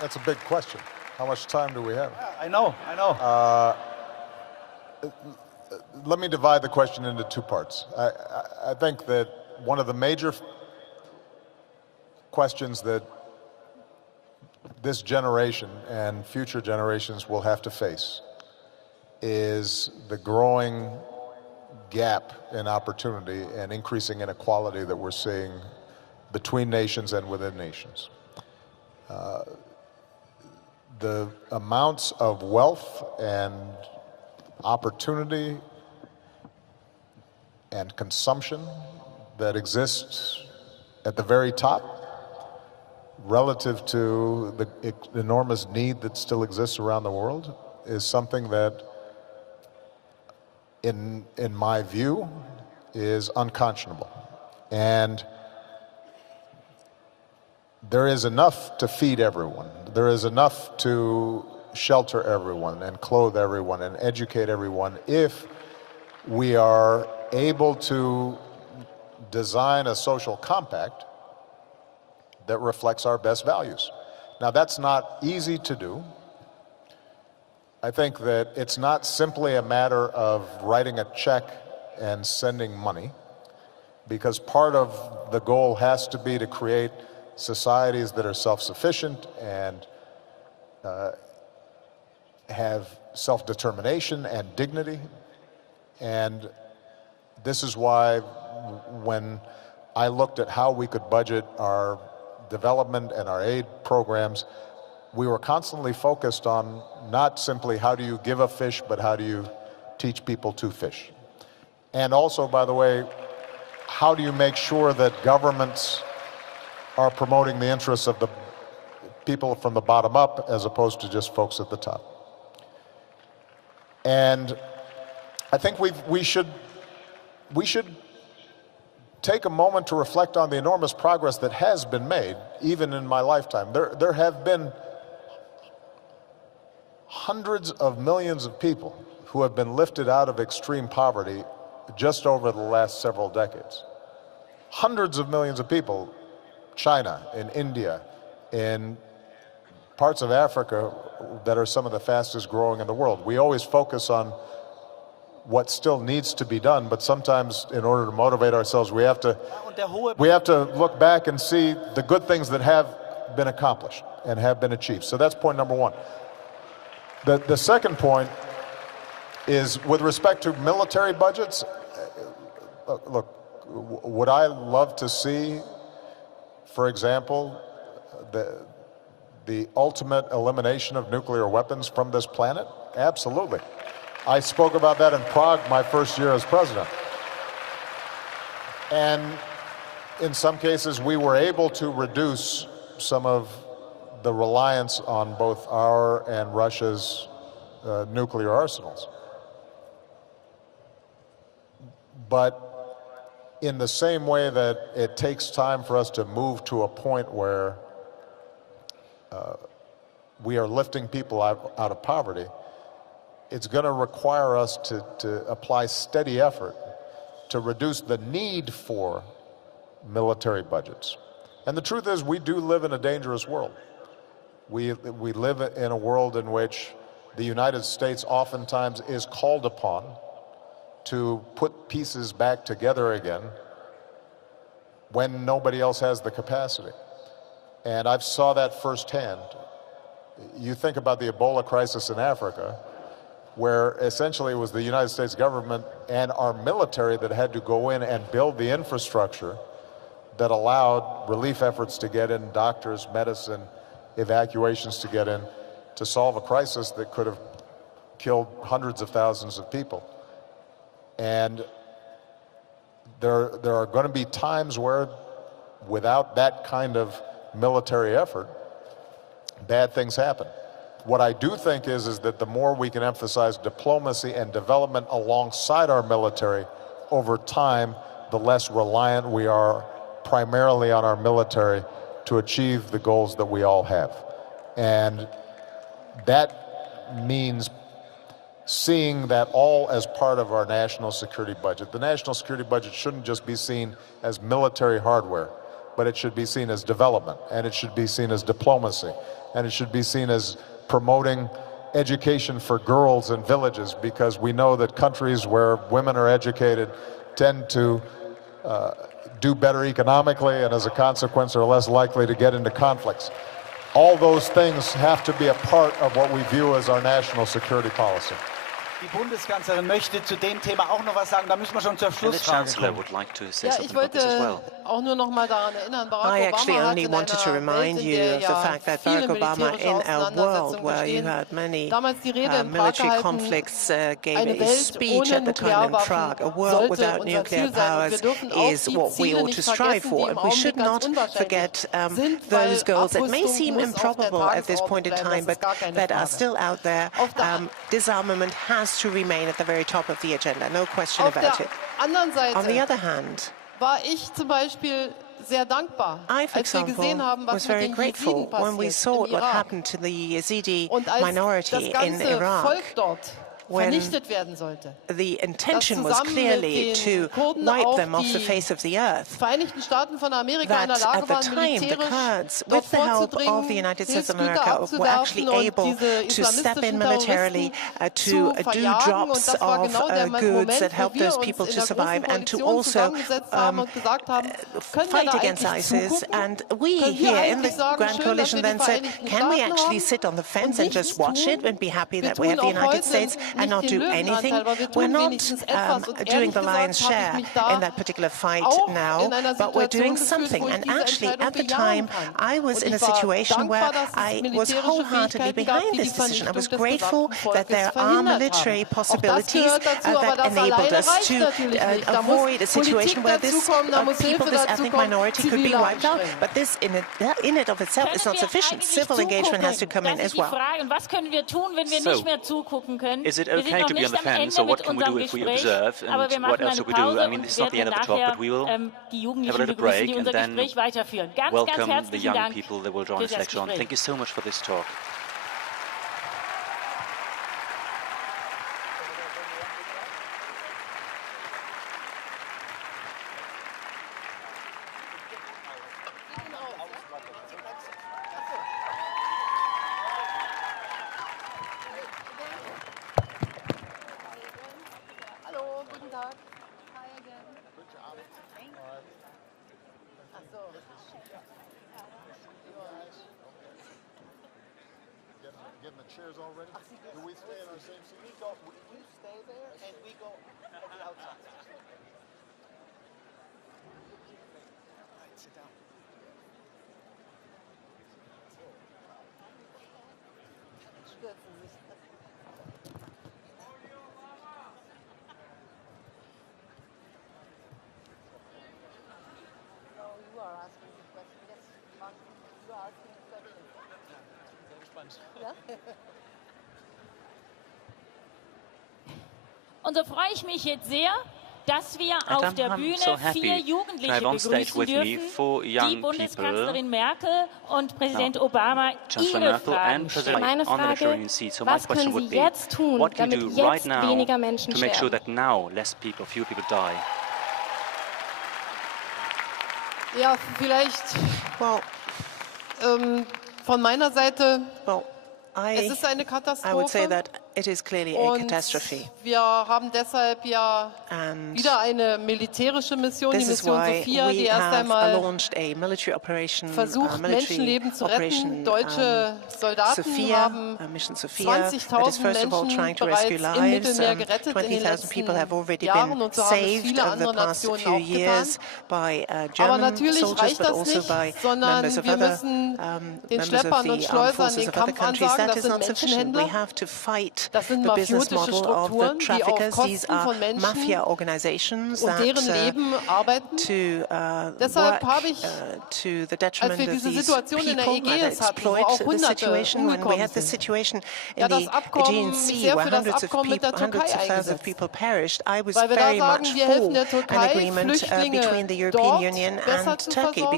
that's a big question. How much time do we have? I know. Let me divide the question into two parts. I think that one of the major questions that this generation and future generations will have to face is the growing gap in opportunity and increasing inequality that we're seeing between nations and within nations. The amounts of wealth and opportunity and consumption that exist at the very top relative to the enormous need that still exists around the world is something that, in my view, is unconscionable. And there is enough to feed everyone. There is enough to shelter everyone and clothe everyone and educate everyone if we are able to design a social compact that reflects our best values. Now, that's not easy to do. I think that it's not simply a matter of writing a check and sending money, because part of the goal has to be to create societies that are self-sufficient and have self-determination and dignity. And this is why when I looked at how we could budget our development and our aid programs, we were constantly focused on not simply how do you give a fish, but how do you teach people to fish. And also, by the way, how do you make sure that governments are promoting the interests of the people from the bottom up as opposed to just folks at the top. And I think we should take a moment to reflect on the enormous progress that has been made, even in my lifetime. There have been hundreds of millions of people who have been lifted out of extreme poverty just over the last several decades. Hundreds of millions of people, China, in India, in parts of Africa that are some of the fastest growing in the world. We always focus on what still needs to be done, but sometimes in order to motivate ourselves, we have to look back and see the good things that have been accomplished and have been achieved. So that's point number one. The second point is with respect to military budgets. Look, would I love to see, for example, the ultimate elimination of nuclear weapons from this planet? Absolutely. I spoke about that in Prague my first year as president. And in some cases, we were able to reduce some of the reliance on both our and Russia's nuclear arsenals. But in the same way that it takes time for us to move to a point where we are lifting people out of poverty, it's going to require us to apply steady effort to reduce the need for military budgets. And the truth is, we do live in a dangerous world. We live in a world in which the United States oftentimes is called upon to put pieces back together again when nobody else has the capacity. And I've saw that firsthand. You think about the Ebola crisis in Africa, where essentially it was the United States government and our military that had to go in and build the infrastructure that allowed relief efforts to get in, doctors, medicine, evacuations to get in, to solve a crisis that could have killed hundreds of thousands of people. And there are going to be times where, without that kind of military effort, bad things happen. What I do think is that the more we can emphasize diplomacy and development alongside our military over time, the less reliant we are primarily on our military to achieve the goals that we all have. And that means seeing that all as part of our national security budget. The national security budget shouldn't just be seen as military hardware, but it should be seen as development, and it should be seen as diplomacy, and it should be seen as promoting education for girls in villages, because we know that countries where women are educated tend to do better economically, and as a consequence are less likely to get into conflicts. All those things have to be a part of what we view as our national security policy. Die Bundeskanzlerin möchte zu dem Thema auch noch was sagen. Da müssen wir schon zur Schlussfrage kommen. Ja, ich wollte auch nur noch mal daran erinnern, I actually only wanted to remind you of the fact that Barack Obama, in a world where you had many military conflicts, gave a speech at the time in Prague. A world without nuclear powers is what we ought to strive for. And we should not forget those goals that may seem improbable at this point in time, but that are still out there. Disarmament has to remain at the very top of the agenda, no question about it. On the other hand, war ich zum Beispiel sehr dankbar, I, for als wir gesehen example, haben, was was mit very den grateful Jesiden when we passiert saw im what Irak. happened to the Yazidi Und als minority das in ganze Iraq. Volk dort When vernichtet werden sollte. The intention was zusammen mit clearly den to Kurden wipe auch them off the die face of the earth. Vereinigten Staaten von Amerika in der That Lage at the waren, time the militärisch Kurds, dort with the help of the vorzudringen, United States of Hilfsgüter America, were actually abzuwerfen und able diese to step in islamistischen militarily Terroristen to zu do verjagen. Und drops das war of genau der goods Moment, that wo helped wir those uns people in to der survive großen and to Koalition also zusammengesetzt haben und gesagt haben, können wir fight da against eigentlich ISIS. zugucken? And we Können wir here in the eigentlich sagen, Grand schön, dass Coalition wir die then said, Vereinigten can we Staaten actually haben sit on the und fence and nichts just watch tun? it and be happy Wir that we have tun the auch United heute States and nicht not den do anything? Löwenanteil, aber wir We're tun not wenigstens etwas. Und doing ehrlich the lion's gesagt habe share ich mich da in that particular fight auch now, in einer but we're doing Situation gefühlt, something. wo ich And diese actually, Entscheidung at the bejahen time, kann. I was Und in a ich war situation where dankbar, dass es I was militärische wholeheartedly Fähigkeiten gab, behind die die this decision. I was Vernichtung des grateful gesamten that there Volkes are verhindert military haben. Auch das possibilities gehört dazu, aber that das enabled alleine us reicht to natürlich nicht. Da muss avoid a situation Politik where this dazukommen, da muss people, Hilfe this ethnic dazukommen, minority could be zivile wiped out. Anstrengungen. But this in it of itself is not sufficient. Civil engagement has to come in as well. Und was können wir tun, wenn wir nicht mehr zugucken können? Is it Wir sind okay noch to be on nicht the am fence, Ende or what mit can we do unserem if we Gespräch, observe, aber wir and what machen else eine would we do? Pause I mean, und it's not the werden end of the talk, nachher but we will die have a Jugendlichen little begrüßen, break die and unser then Gespräch weiterführen. Ganz welcome the herzlichen young Dank people that will join für us das later on. Gespräch. Thank you so much for this talk. Hallo, guten Tag. Hi again. Ach so. Getting the chairs all ready? Do we stay in our same seat? We stay there and we go at the outside. Right, sit down. Stürzen sich. No, you are asking the question. Yes, Martin, you are asking the question. Sehr gespannt. Ja? Und so freue ich mich jetzt sehr, dass wir And auf der I'm Bühne so 4 happy to Jugendliche have on stage begrüßen with me dürfen, 4 die young Bundeskanzlerin people, Merkel und Präsident Obama Chancellor ihre Merkel Fragen and stellen. President Meine on the Frage, Mediterranean Sea. So my was question können would Sie be, jetzt tun, what can you damit do right jetzt now weniger Menschen to make sure sterben? that now fewer people die? Ja, vielleicht Well, von meiner Seite, well, es ist eine I would say Katastrophe. that it is clearly a catastrophe. Wir haben deshalb ja wieder eine militärische Mission, die Mission Sophia, die erst einmal versucht, Menschenleben zu retten. Deutsche Soldaten haben 20.000 Menschen bereits im Mittelmeer gerettet in den letzten Jahren und so haben es viele andere Nationen auch getan. Aber natürlich reicht das nicht, sondern wir müssen den Schleppern und Schleusern den Kampf ansagen. Das sind Menschenhändler. Das sind mafiotische Strukturen, die auf Kosten von Menschen und deren Leben arbeiten. Deshalb habe ich, als wir diese Situation in der Ägäis hatten, wo auch Hunderte umgekommen sind, ja, das Abkommen, sehr für das Abkommen mit der Türkei eingesetzt. Weil wir da sagen, wir helfen der Türkei, Flüchtlinge dort besser zu versorgen.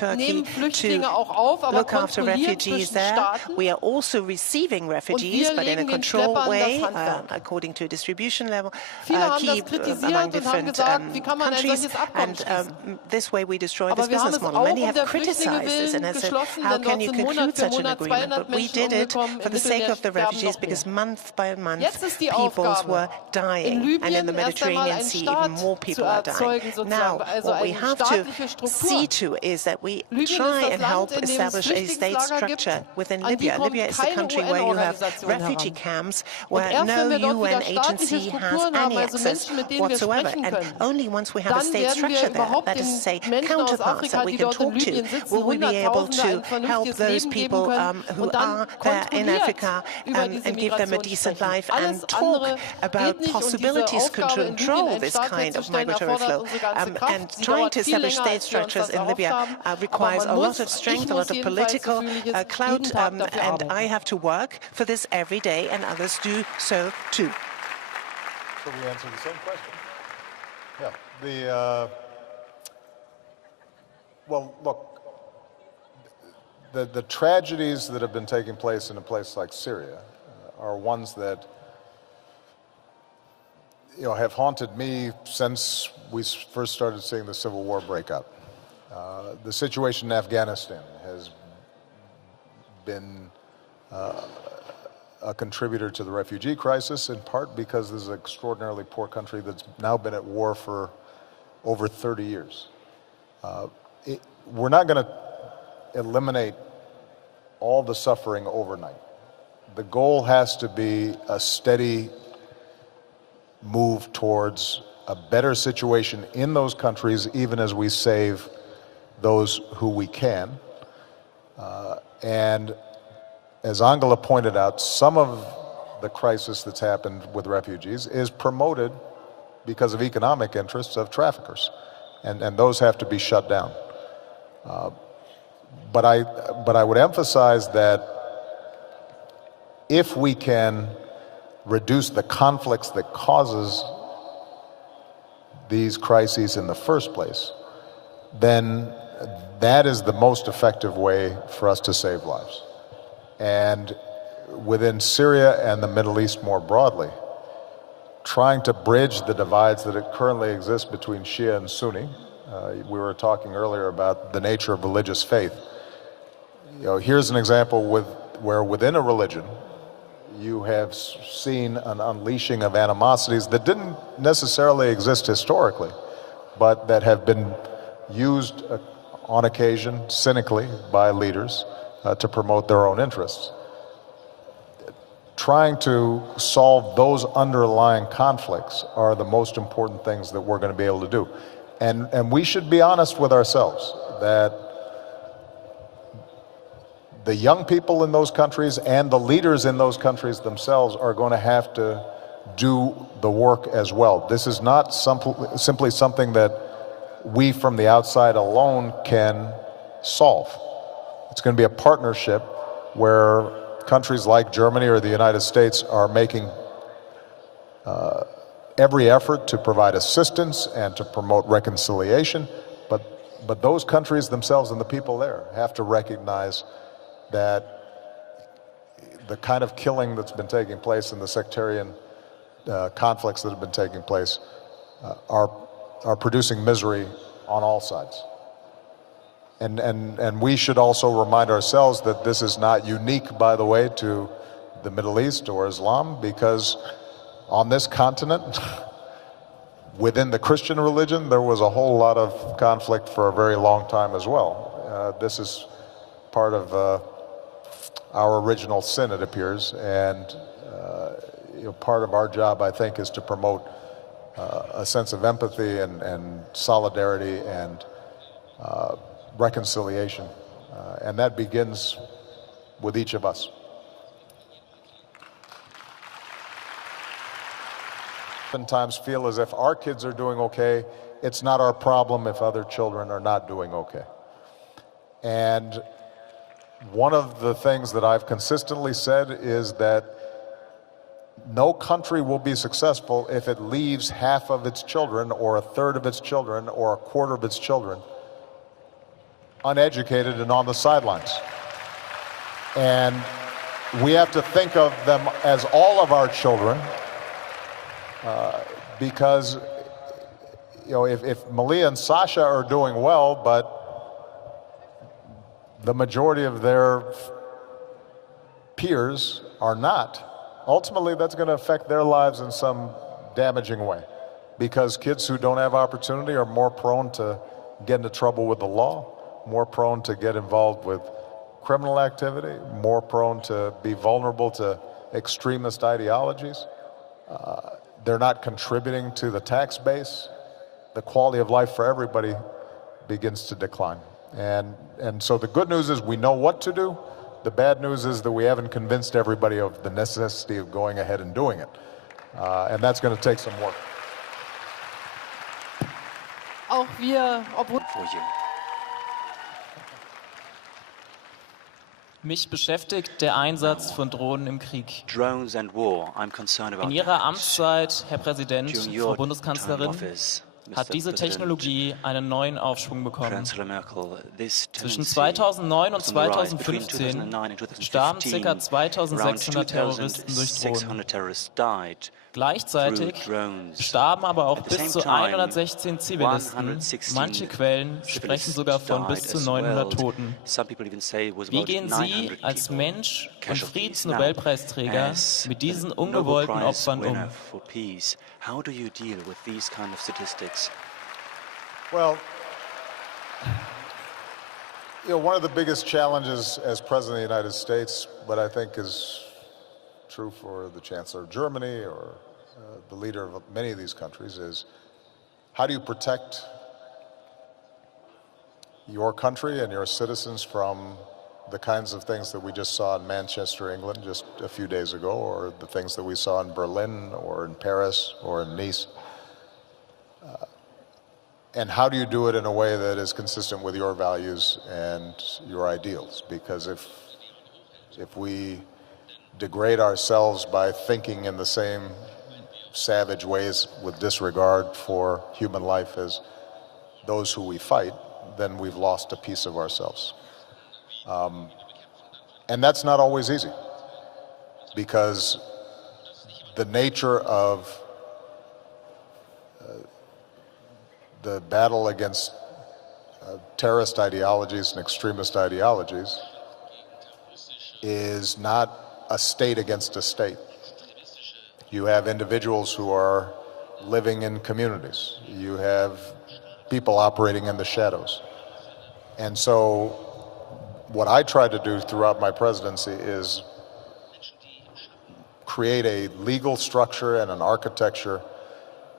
Wir nehmen Flüchtlinge auch auf, aber kontrollieren zwischen Staaten. We are also receiving refugees, but in a controlled way, according to a distribution level, among different countries. And this way we destroy this business model. Many have criticized this and have said, how can you conclude such an agreement? But we did it for the sake of the refugees, because month by month peoples were dying, and in the Mediterranean Sea even more people are dying. Now, what we have to see to is that we try and help establish a state structure within Libya. Libya is the country where you have refugee camps where no UN agency has any access whatsoever. And only once we have a state structure there, that is to say, counterparts that we can talk to, will we be able to help those people who are there in Africa and give them a decent life and talk about possibilities to control this kind of migratory flow. And trying to establish state structures in Libya requires a lot of strength, a lot of political clout, and I have to work for this every day, and others do so too. So we answer the same question. Yeah. Well, look, the tragedies that have been taking place in a place like Syria are ones that have haunted me since we first started seeing the civil war break out. The situation in Afghanistan has been a contributor to the refugee crisis, in part because this is an extraordinarily poor country that's now been at war for over 30 years. We're not going to eliminate all the suffering overnight. The goal has to be a steady move towards a better situation in those countries, even as we save those who we can. And as Angela pointed out, some of the crisis that's happened with refugees is promoted because of economic interests of traffickers, and those have to be shut down. But I would emphasize that if we can reduce the conflicts that causes these crises in the first place, then that is the most effective way for us to save lives. And within Syria and the Middle East more broadly, trying to bridge the divides that currently exist between Shia and Sunni. We were talking earlier about the nature of religious faith. Here's an example where within a religion, you have seen an unleashing of animosities that didn't necessarily exist historically, but that have been used on occasion cynically by leaders to promote their own interests. Trying to solve those underlying conflicts are the most important things that we're going to be able to do. And we should be honest with ourselves that the young people in those countries and the leaders in those countries themselves are going to have to do the work as well. This is not simply something that we from the outside alone can solve. It's going to be a partnership where countries like Germany or the United States are making every effort to provide assistance and to promote reconciliation, but those countries themselves and the people there have to recognize that the kind of killing that's been taking place and the sectarian conflicts that have been taking place are producing misery on all sides. And we should also remind ourselves that this is not unique, by the way, to the Middle East or Islam, because on this continent, within the Christian religion, there was a whole lot of conflict for a very long time as well. This is part of our original sin, it appears, and part of our job, I think, is to promote a sense of empathy and solidarity and reconciliation, and that begins with each of us. Oftentimes feel as if our kids are doing okay, it's not our problem if other children are not doing okay. And one of the things that I've consistently said is that no country will be successful if it leaves half of its children or a third of its children or a quarter of its children uneducated and on the sidelines. And we have to think of them as all of our children, because if Malia and Sasha are doing well, but the majority of their peers are not, ultimately that's going to affect their lives in some damaging way, because kids who don't have opportunity are more prone to get into trouble with the law, more prone to get involved with criminal activity, more prone to be vulnerable to extremist ideologies. They're not contributing to the tax base. The quality of life for everybody begins to decline. And so the good news is we know what to do. The bad news is that we haven't convinced everybody of the necessity of going ahead and doing it. And that's going to take some work. Auch wir, obwohl Mich beschäftigt der Einsatz von Drohnen im Krieg. Drones and war, I'm concerned about In Ihrer Amtszeit, Herr Präsident, Frau Bundeskanzlerin, hat diese Technologie einen neuen Aufschwung bekommen. Zwischen 2009 und 2015 starben ca. 2600 Terroristen durch Drohnen. Gleichzeitig starben aber auch bis zu 116 Zivilisten. Manche Quellen sprechen sogar von bis zu 900 Toten. Wie gehen Sie als Mensch und Friedensnobelpreisträger mit diesen ungewollten Opfern um? How do you deal with these kind of statistics? Well, one of the biggest challenges as President of the United States, but I think is true for the Chancellor of Germany or the leader of many of these countries, is how do you protect your country and your citizens from the kinds of things that we just saw in Manchester, England, just a few days ago, or the things that we saw in Berlin or in Paris or in Nice. And how do you do it in a way that is consistent with your values and your ideals? Because if we degrade ourselves by thinking in the same savage ways with disregard for human life as those who we fight, then we've lost a piece of ourselves. And that's not always easy, because the nature of the battle against terrorist ideologies and extremist ideologies is not a state against a state. You have individuals who are living in communities. You have people operating in the shadows. And so what I tried to do throughout my presidency is create a legal structure and an architecture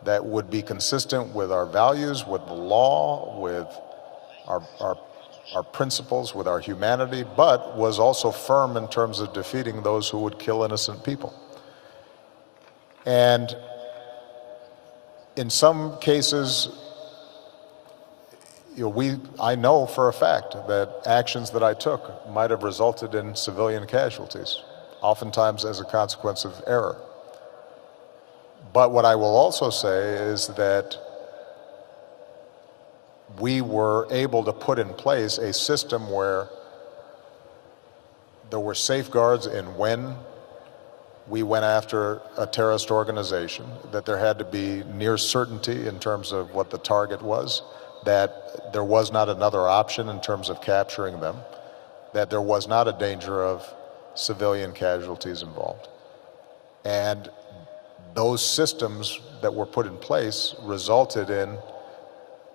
that would be consistent with our values, with the law, with our principles, with our humanity, but was also firm in terms of defeating those who would kill innocent people. And in some cases, I know for a fact that actions that I took might have resulted in civilian casualties, oftentimes as a consequence of error. But what I will also say is that we were able to put in place a system where there were safeguards in when we went after a terrorist organization, that there had to be near certainty in terms of what the target was, that there was not another option in terms of capturing them, that there was not a danger of civilian casualties involved. And those systems that were put in place resulted in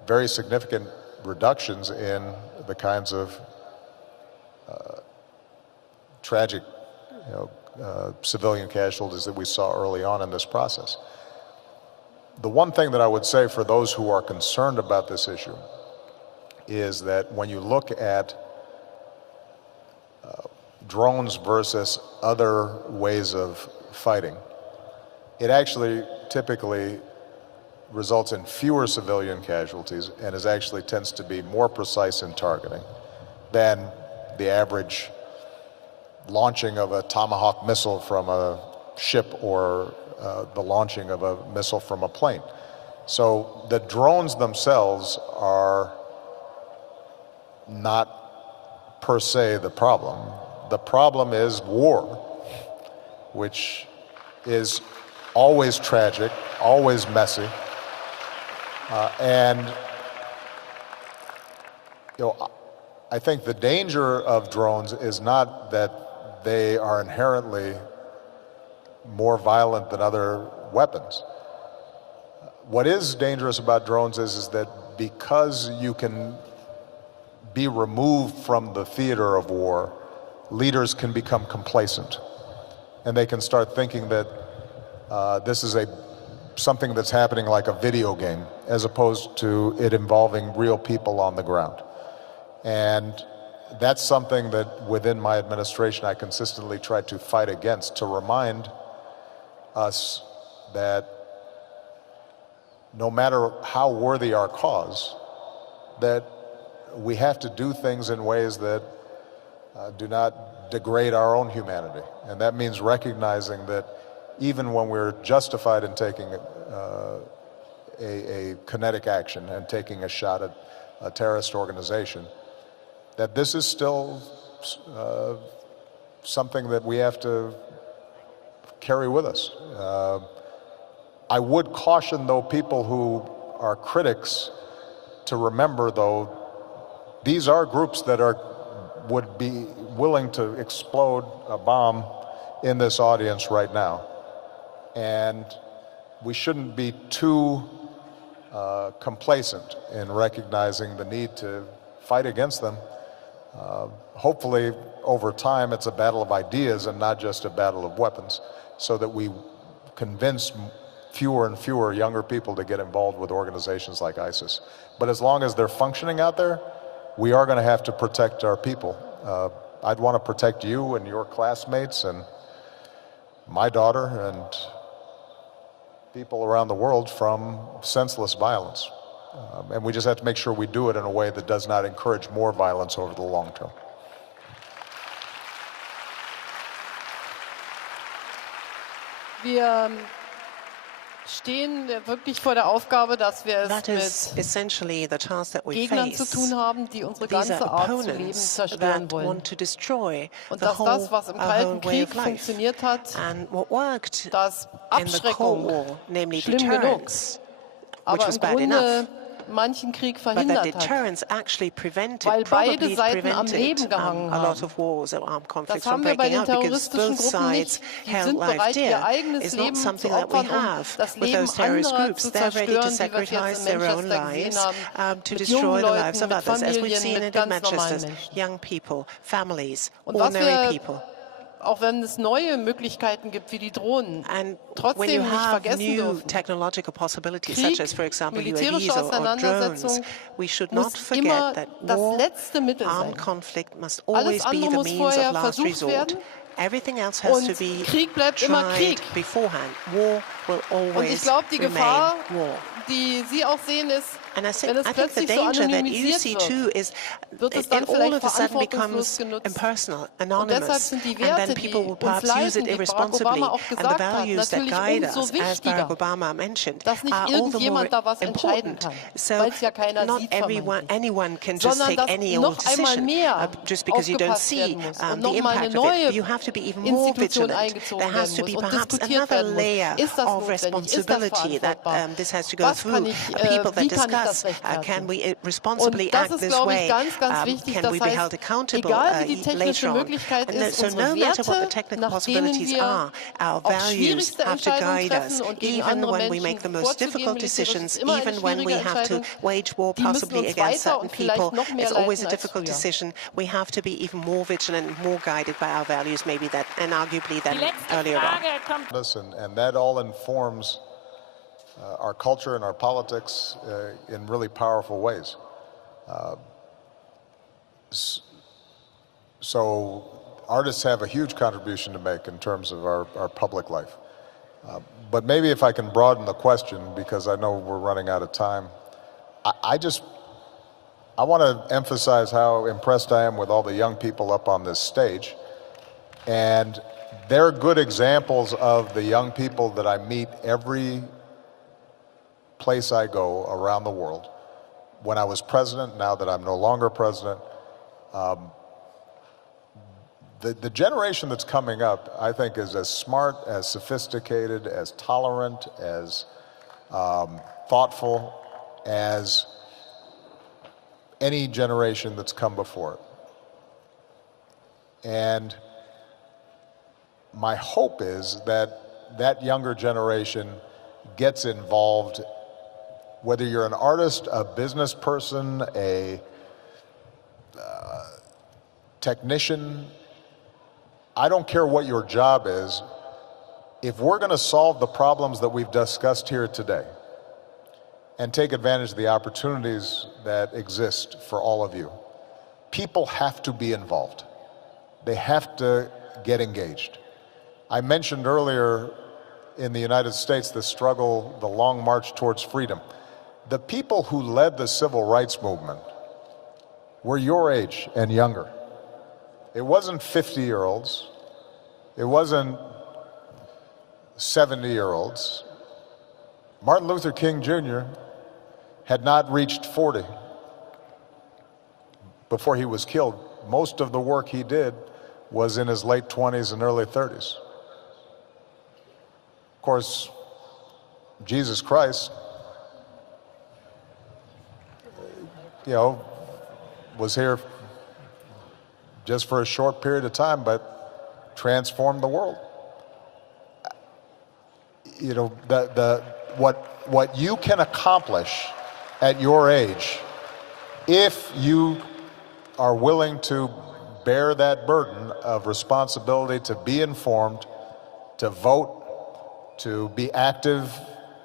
very significant reductions in the kinds of tragic civilian casualties that we saw early on in this process. The one thing that I would say for those who are concerned about this issue is that when you look at drones versus other ways of fighting, it actually typically results in fewer civilian casualties and actually tends to be more precise in targeting than the average launching of a Tomahawk missile from a ship or the launching of a missile from a plane. So the drones themselves are not per se the problem. The problem is war, which is always tragic, always messy, and I think the danger of drones is not that they are inherently more violent than other weapons. What is dangerous about drones is that because you can be removed from the theater of war, leaders can become complacent, and they can start thinking that this is something that's happening like a video game, as opposed to it involving real people on the ground. And that's something that within my administration I consistently try to fight against, to remind us that no matter how worthy our cause, that we have to do things in ways that do not degrade our own humanity. And that means recognizing that even when we're justified in taking a kinetic action and taking a shot at a terrorist organization, that this is still something that we have to carry with us. I would caution, though, people who are critics to remember, though, these are groups that would be willing to explode a bomb in this audience right now. And we shouldn't be too complacent in recognizing the need to fight against them. Hopefully, over time, it's a battle of ideas and not just a battle of weapons, so that we convince fewer and fewer younger people to get involved with organizations like ISIS. But as long as they're functioning out there, we are going to have to protect our people. I'd want to protect you and your classmates and my daughter and people around the world from senseless violence. And we just have to make sure we do it in a way that does not encourage more violence over the long term. Wir stehen wirklich vor der Aufgabe, dass wir es mit Gegnern zu tun haben, die unsere ganze Art zu leben zerstören wollen. Und dass das, was im Kalten Krieg funktioniert hat, dass Abschreckung schlimm genug, aber im Grunde manchen Krieg verhindert hat, weil beide Seiten am Leben gehangen haben. Das haben wir bei den terroristischen Gruppen nicht. Die sind bereit, ihr eigenes Leben zu opfern, um das Leben anderer zu zerstören, wie wir es jetzt in Manchester gesehen haben, mit jungen Leuten, mit Familien, mit ganz normalen Menschen. Und was wir, auch wenn es neue Möglichkeiten gibt wie die Drohnen, trotzdem nicht vergessen dürfen, Krieg, militärische Auseinandersetzung muss immer das letzte Mittel sein. Alles andere muss vorher versucht werden. Und Krieg bleibt immer Krieg. Und ich glaube, die Gefahr, die Sie auch sehen, ist, wenn es plötzlich so anonymisiert wird es dann vielleicht verantwortungslos genutzt. Und deshalb sind die Werte, die uns leiten, die Barack Obama auch gesagt hat, natürlich umso wichtiger, dass nicht irgendjemand da was entscheiden kann, weil es ja keiner sieht, sondern dass noch einmal mehr aufgepasst werden muss und noch mal eine neue Institution eingezogen werden muss und diskutiert werden muss. Ist das notwendig? Ist das verantwortbar? through people that discuss, can we responsibly act this way? Can we be held accountable later on? And so no matter what the technical possibilities are, our values have to guide us, even when we make the most difficult decisions, even when we have to wage war possibly against certain people. It's always a difficult decision. We have to be even more vigilant, more guided by our values, maybe that, and arguably than earlier on. And that all informs our culture and our politics in really powerful ways. So artists have a huge contribution to make in terms of our public life. But maybe if I can broaden the question, because I know we're running out of time, I want to emphasize how impressed I am with all the young people up on this stage. And they're good examples of the young people that I meet every place I go around the world. When I was president, now that I'm no longer president, the generation that's coming up, I think, is as smart, as sophisticated, as tolerant, as thoughtful as any generation that's come before it. And my hope is that that younger generation gets involved, whether you're an artist, a business person, a technician, I don't care what your job is. If we're going to solve the problems that we've discussed here today and take advantage of the opportunities that exist for all of you, people have to be involved. They have to get engaged. I mentioned earlier in the United States the struggle, the long march towards freedom. The people who led the civil rights movement were your age and younger. It wasn't 50-year-olds. It wasn't 70-year-olds. Martin Luther King Jr. had not reached 40 before he was killed. Most of the work he did was in his late 20s and early 30s. Of course, Jesus Christ, was here just for a short period of time, but transformed the world. What you can accomplish at your age, if you are willing to bear that burden of responsibility to be informed, to vote, to be active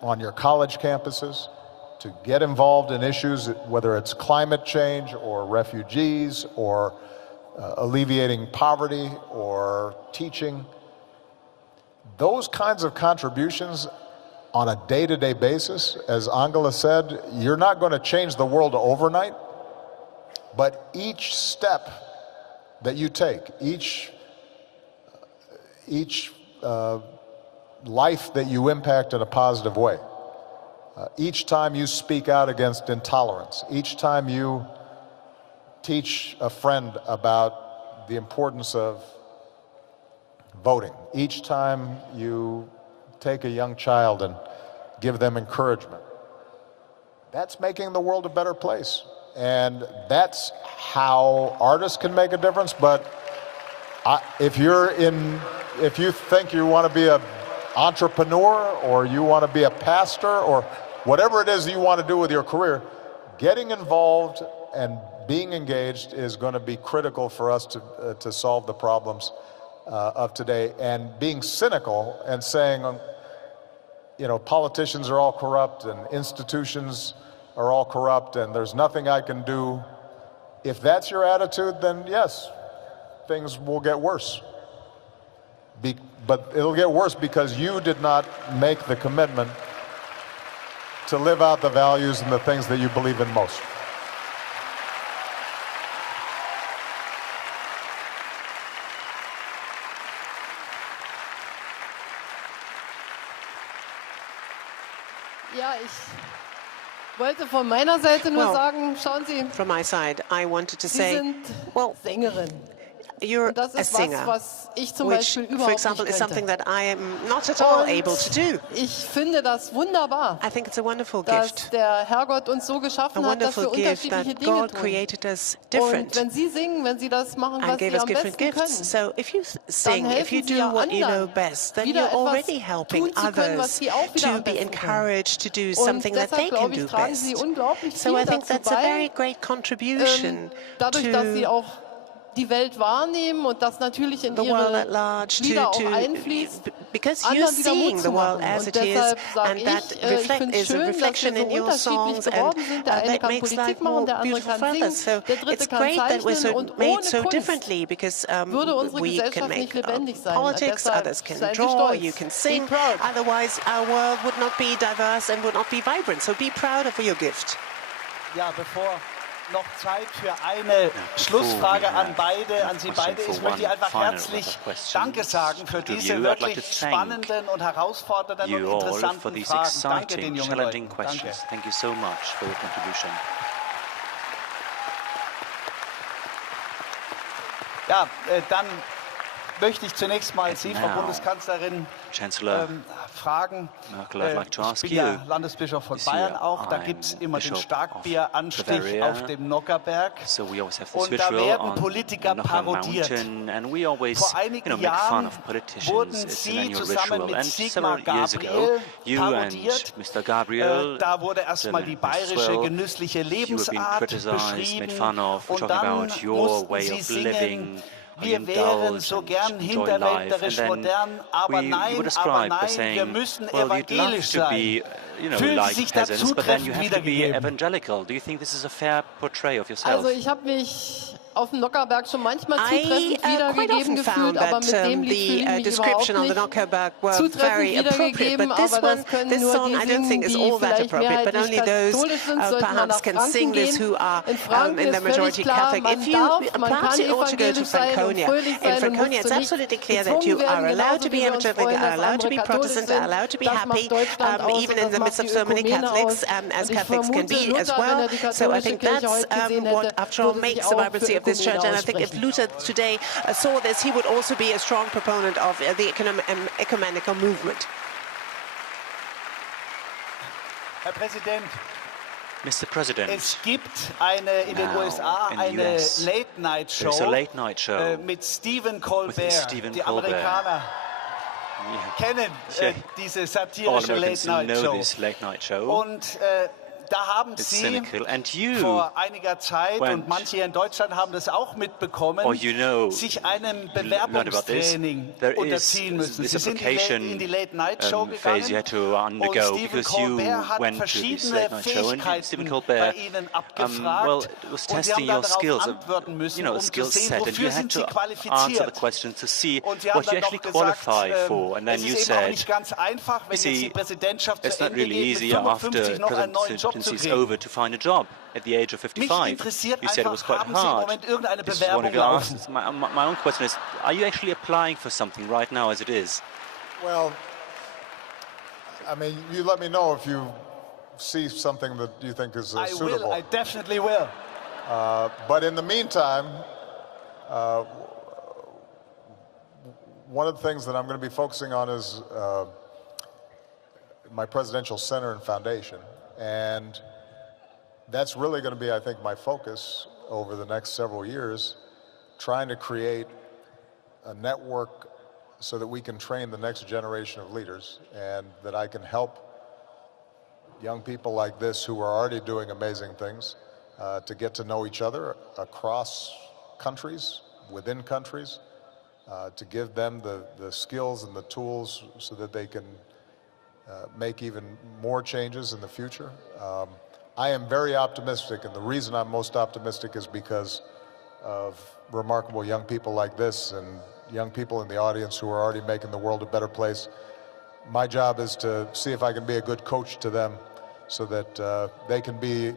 on your college campuses, to get involved in issues, whether it's climate change or refugees or alleviating poverty or teaching. Those kinds of contributions on a day-to-day basis, as Angela said, you're not going to change the world overnight, but each step that you take, each life that you impact in a positive way, each time you speak out against intolerance, each time you teach a friend about the importance of voting, each time you take a young child and give them encouragement, that's making the world a better place. And that's how artists can make a difference. But if you think you want to be an entrepreneur, or you want to be a pastor, or whatever it is you want to do with your career, getting involved and being engaged is going to be critical for us to solve the problems of today. And being cynical and saying, politicians are all corrupt and institutions are all corrupt and there's nothing I can do. If that's your attitude, then yes, things will get worse. But it'll get worse because you did not make the commitment to live out the values and the things that you believe in most. Ja, ich wollte von meiner Seite nur sagen, schauen Sie, from my side, I wanted to say, Sängerin. you're a singer, which, for example, is something that I am not at all able to do. Ich finde das wunderbar, I think it's a wonderful dass gift, der Herrgott uns so geschaffen hat, dass wir wonderful gift unterschiedliche that Dinge God tun. created us Und different wenn Sie singen, wenn Sie das machen, and was gave Sie us am different besten gifts. können, So if you sing, dann if you helfen Sie do ja what you know anderen, best, then wieder you're etwas already helping tun zu können, was others Sie auch wieder to am be besten können. encouraged to do Und something that they deshalb, can glaube do ich, tragen Sie best. unglaublich So viel I think dazu that's a very bei, great contribution dadurch, dass Sie to auch die Welt wahrnehmen und das natürlich in the world Ihre at large, Lieder auch einfließt, because you're anderen wieder seeing Mut the zu world machen. as Und it is, deshalb sage and that ich finde es is a schön, dass wir reflection so in your unterschiedlich songs, and geworden sind. Der eine that kann makes life Politik machen, more der andere beautiful kann for others. singen, So der dritte it's kann great that we're zeichnen so und made ohne so Kunst differently, because würde unsere we can Gesellschaft make nicht lebendig sein. politics, Deshalb others can seien Sie draw, stolz. you can Be sing, proud. otherwise our world would not be diverse and would not be vibrant. So be proud of your gift. Ja, bevor noch Zeit für eine Schlussfrage an Sie beide ist, möchte ich einfach herzlich Danke sagen für diese wirklich spannenden und herausfordernden und interessanten Fragen. Danke den jungen Leuten. Danke. Thank you so much for your contribution. Ja, dann möchte ich zunächst mal Sie, Frau Bundeskanzlerin, fragen. Ich bin ja Landesbischof von Bayern auch. Da gibt es immer den Starkbieranstich auf dem Nockherberg. Und da werden Politiker parodiert. Vor einigen Jahren wurden Sie zusammen mit Sigmar Gabriel parodiert. Da wurde erstmal die bayerische genüssliche Lebensart beschrieben. Und dann mussten Sie singen: Wir wären so gern hinterwäldlerisch modern, aber nein, wir müssen evangelisch sein. Fühlen Sie sich da zutreffend wiedergegeben? Also ich habe mich auf dem Nockherberg schon manchmal zutreffend wiedergegeben gefühlt, aber mit dem Lied fühle ich mich überhaupt nicht zutreffend wiedergegeben, aber das können nur die singen, die vielleicht mehrheitlich katholisch sind. Sollten wir nach Franken gehen. In Franken ist völlig klar, man kann evangelisch sein und fröhlich sein und muss zu nichts gezwungen werden, genauso wie wir uns freuen, dass andere katholisch sind. Das macht Deutschland aus und das macht die Ökumene aus. Und ich vermute, Luther, wenn er die katholische Kirche heute gesehen hätte, würde sich auch für this church, and I think if Luther today saw this, he would also be a strong proponent of the ecumenical movement. Herr Präsident, Mr. President, es gibt in den USA eine Late-Night-Show mit Stephen Colbert. Die Amerikaner kennen diese satirische Late-Night-Show. Und da haben Sie vor einiger Zeit, und manche hier in Deutschland haben das auch mitbekommen, sich einem Bewerbungstraining unterziehen müssen. Sie sind in die Late-Night-Show gegangen und Stephen Colbert hat verschiedene Fähigkeiten bei Ihnen abgefragt und Sie haben darauf antworten müssen, um zu sehen, wofür sind Sie qualifiziert. Und Sie haben dann noch gesagt, es ist eben auch nicht ganz einfach, wenn jetzt die Präsidentschaft zu Ende geht, mit 55 noch einen neuen Job zu kriegen. over to find a job at the age of 55. You said it was quite hard. This is one of your answers. My own question is, are you actually applying for something right now as it is? Well, I mean, you let me know if you see something that you think is suitable. I definitely will. But in the meantime, one of the things that I'm going to be focusing on is my presidential center and foundation. And that's really going to be, I think, my focus over the next several years, trying to create a network so that we can train the next generation of leaders and that I can help young people like this who are already doing amazing things to get to know each other across countries, within countries, to give them the skills and the tools so that they can make even more changes in the future. I am very optimistic, and the reason I'm most optimistic is because of remarkable young people like this and young people in the audience who are already making the world a better place. My job is to see if I can be a good coach to them so that they can be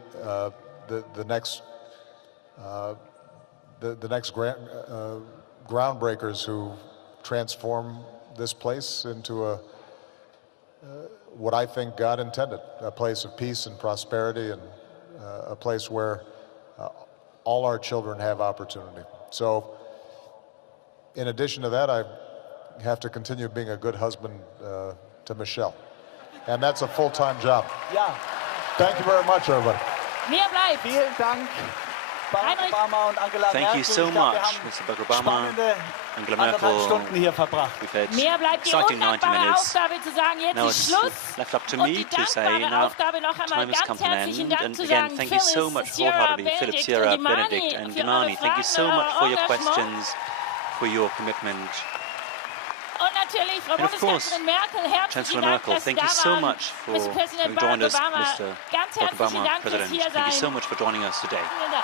the next groundbreakers who transform this place into what I think God intended, a place of peace and prosperity and a place where all our children have opportunity. So in addition to that, I have to continue being a good husband to Michelle. And that's a full-time job. Ja. Thank you very much, everybody. Mehr bleibt. Vielen Dank, Barack Obama und Angela Merkel. Thank you so much, Mr. Barack Obama, Angela Merkel. Stunden hier verbracht. We've had Mehr bleibt die exciting 90 undankbare minutes. Aufgabe zu sagen, jetzt Now ist it's Schluss. left up to Und me die to say dankbare now Aufgabe noch einmal time has come ganz to an herzlichen end. Dank And zu again, sagen, thank you so much wholeheartedly, Philip, Sierra, Benedict, and Gimani. Thank you so much for your questions, for your commitment. Und natürlich, Frau And of course, Bundeskanzlerin Merkel, herzlichen Chancellor Dank, Merkel, dass Sie thank you da so waren. much for Mr. President having joined Barack us, Obama, Mr. ganz Barack herzlichen Obama, Dank fürs President. Hiersein. Thank you so much for joining us today. Vielen Dank.